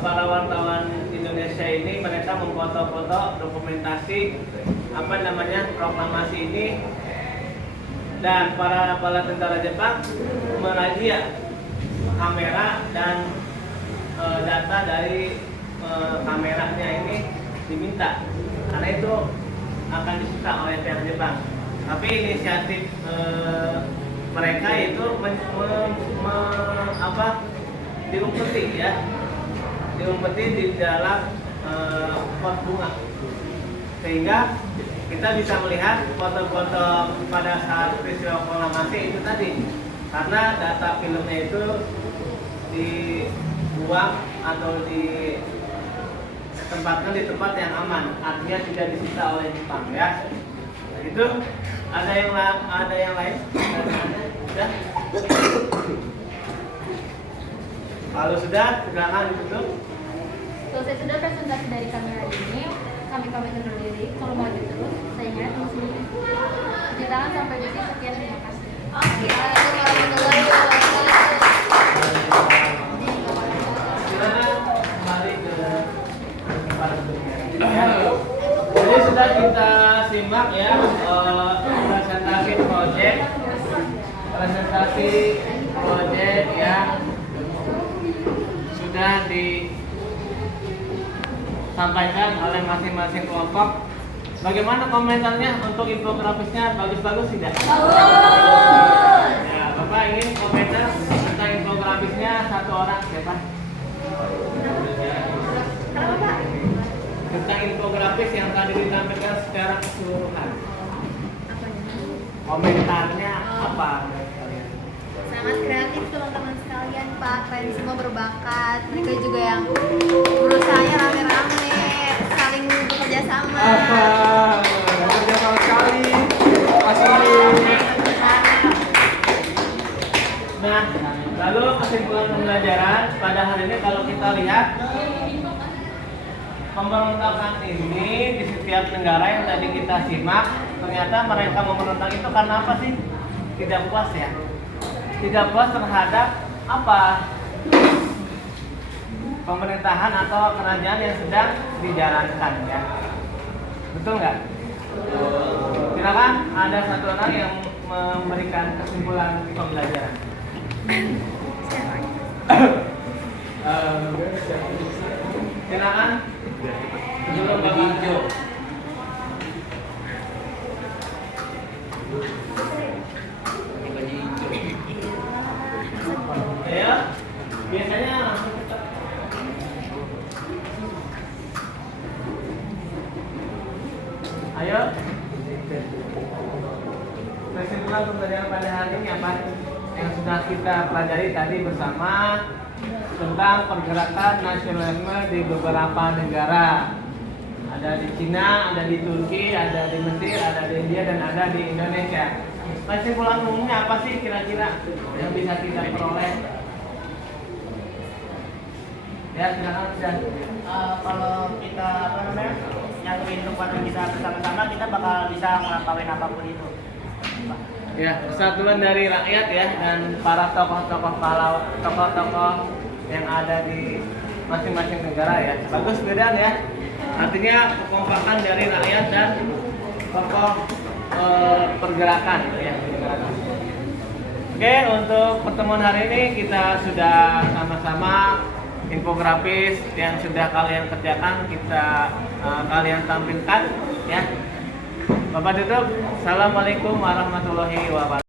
para wartawan Indonesia ini mereka memfoto-foto dokumentasi proklamasi ini, dan para tentara Jepang merazia kamera dan data dari kameranya ini diminta, karena itu akan disita oleh pihak Jepang. Tapi inisiatif mereka itu diumpeti di dalam pot bunga, sehingga kita bisa melihat foto-foto pada saat peristiwa proklamasi itu tadi, karena data filmnya itu dibuang atau ditempatkan di tempat yang aman, artinya tidak disita oleh Jepang ya. Itu ada yang lain? Sudah? Kalau sudah, silakan ditutup. Selesai sudah presentasi dari kami hari ini, kami undur diri. Kalau mau terus, saya ingat masih cuci tangan sampai di sini. Sekian, terima kasih. Silakan kembali ke tempat duduknya. Jadi sudah kita simak ya presentasi project yang sudah disampaikan oleh masing-masing kelompok. Bagaimana komentarnya untuk infografisnya? Bagus-bagus tidak? Bagus. Ya, Bapak ingin komentar tentang infografisnya satu orang, siapa? Tentang infografis yang tadi ditampilkan secara keseluruhan. Komentarnya apa? Sangat kreatif teman-teman sekalian, Pak. Kalian semua berbakat. Mereka juga yang berusaha rame-rame, saling bekerja sama. Bekerja sama sekali. Pasti. Nah, lalu kesimpulan pembelajaran pada hari ini kalau kita lihat pemberontakan ini di setiap negara yang tadi kita simak, ternyata mereka memberontak itu karena apa sih? Tidak puas ya. Tidak puas terhadap apa? Pemerintahan atau kerajaan yang sedang dijalankan ya. Betul nggak? Silakan ada satu orang yang memberikan kesimpulan pembelajaran. Silakan. Sebelum Bapak hijau. Ya, biasanya langsung kita. Ayo. Kesimpulan pembelajaran pada hari ini apa yang sudah kita pelajari tadi bersama tentang pergerakan nasionalisme di beberapa negara. Ada di Cina, ada di Turki, ada di Mesir, ada di India, dan ada di Indonesia. Kesimpulan umumnya apa sih kira-kira yang bisa kita peroleh? Ya, silakan sudah. Kalau kita nyatuin kekuatan kita bersama-sama, kita bakal bisa ngelampain apapun itu. Ya, kesatuan dari rakyat ya, dan para tokoh-tokoh yang ada di masing-masing negara ya. Bagus beda ya. Artinya kekompakan dari rakyat dan tokoh pergerakan ya. Oke, untuk pertemuan hari ini kita sudah sama-sama infografis yang sudah kalian kerjakan kita kalian tampilkan ya. Bapak tutup. Assalamualaikum warahmatullahi wabarakatuh.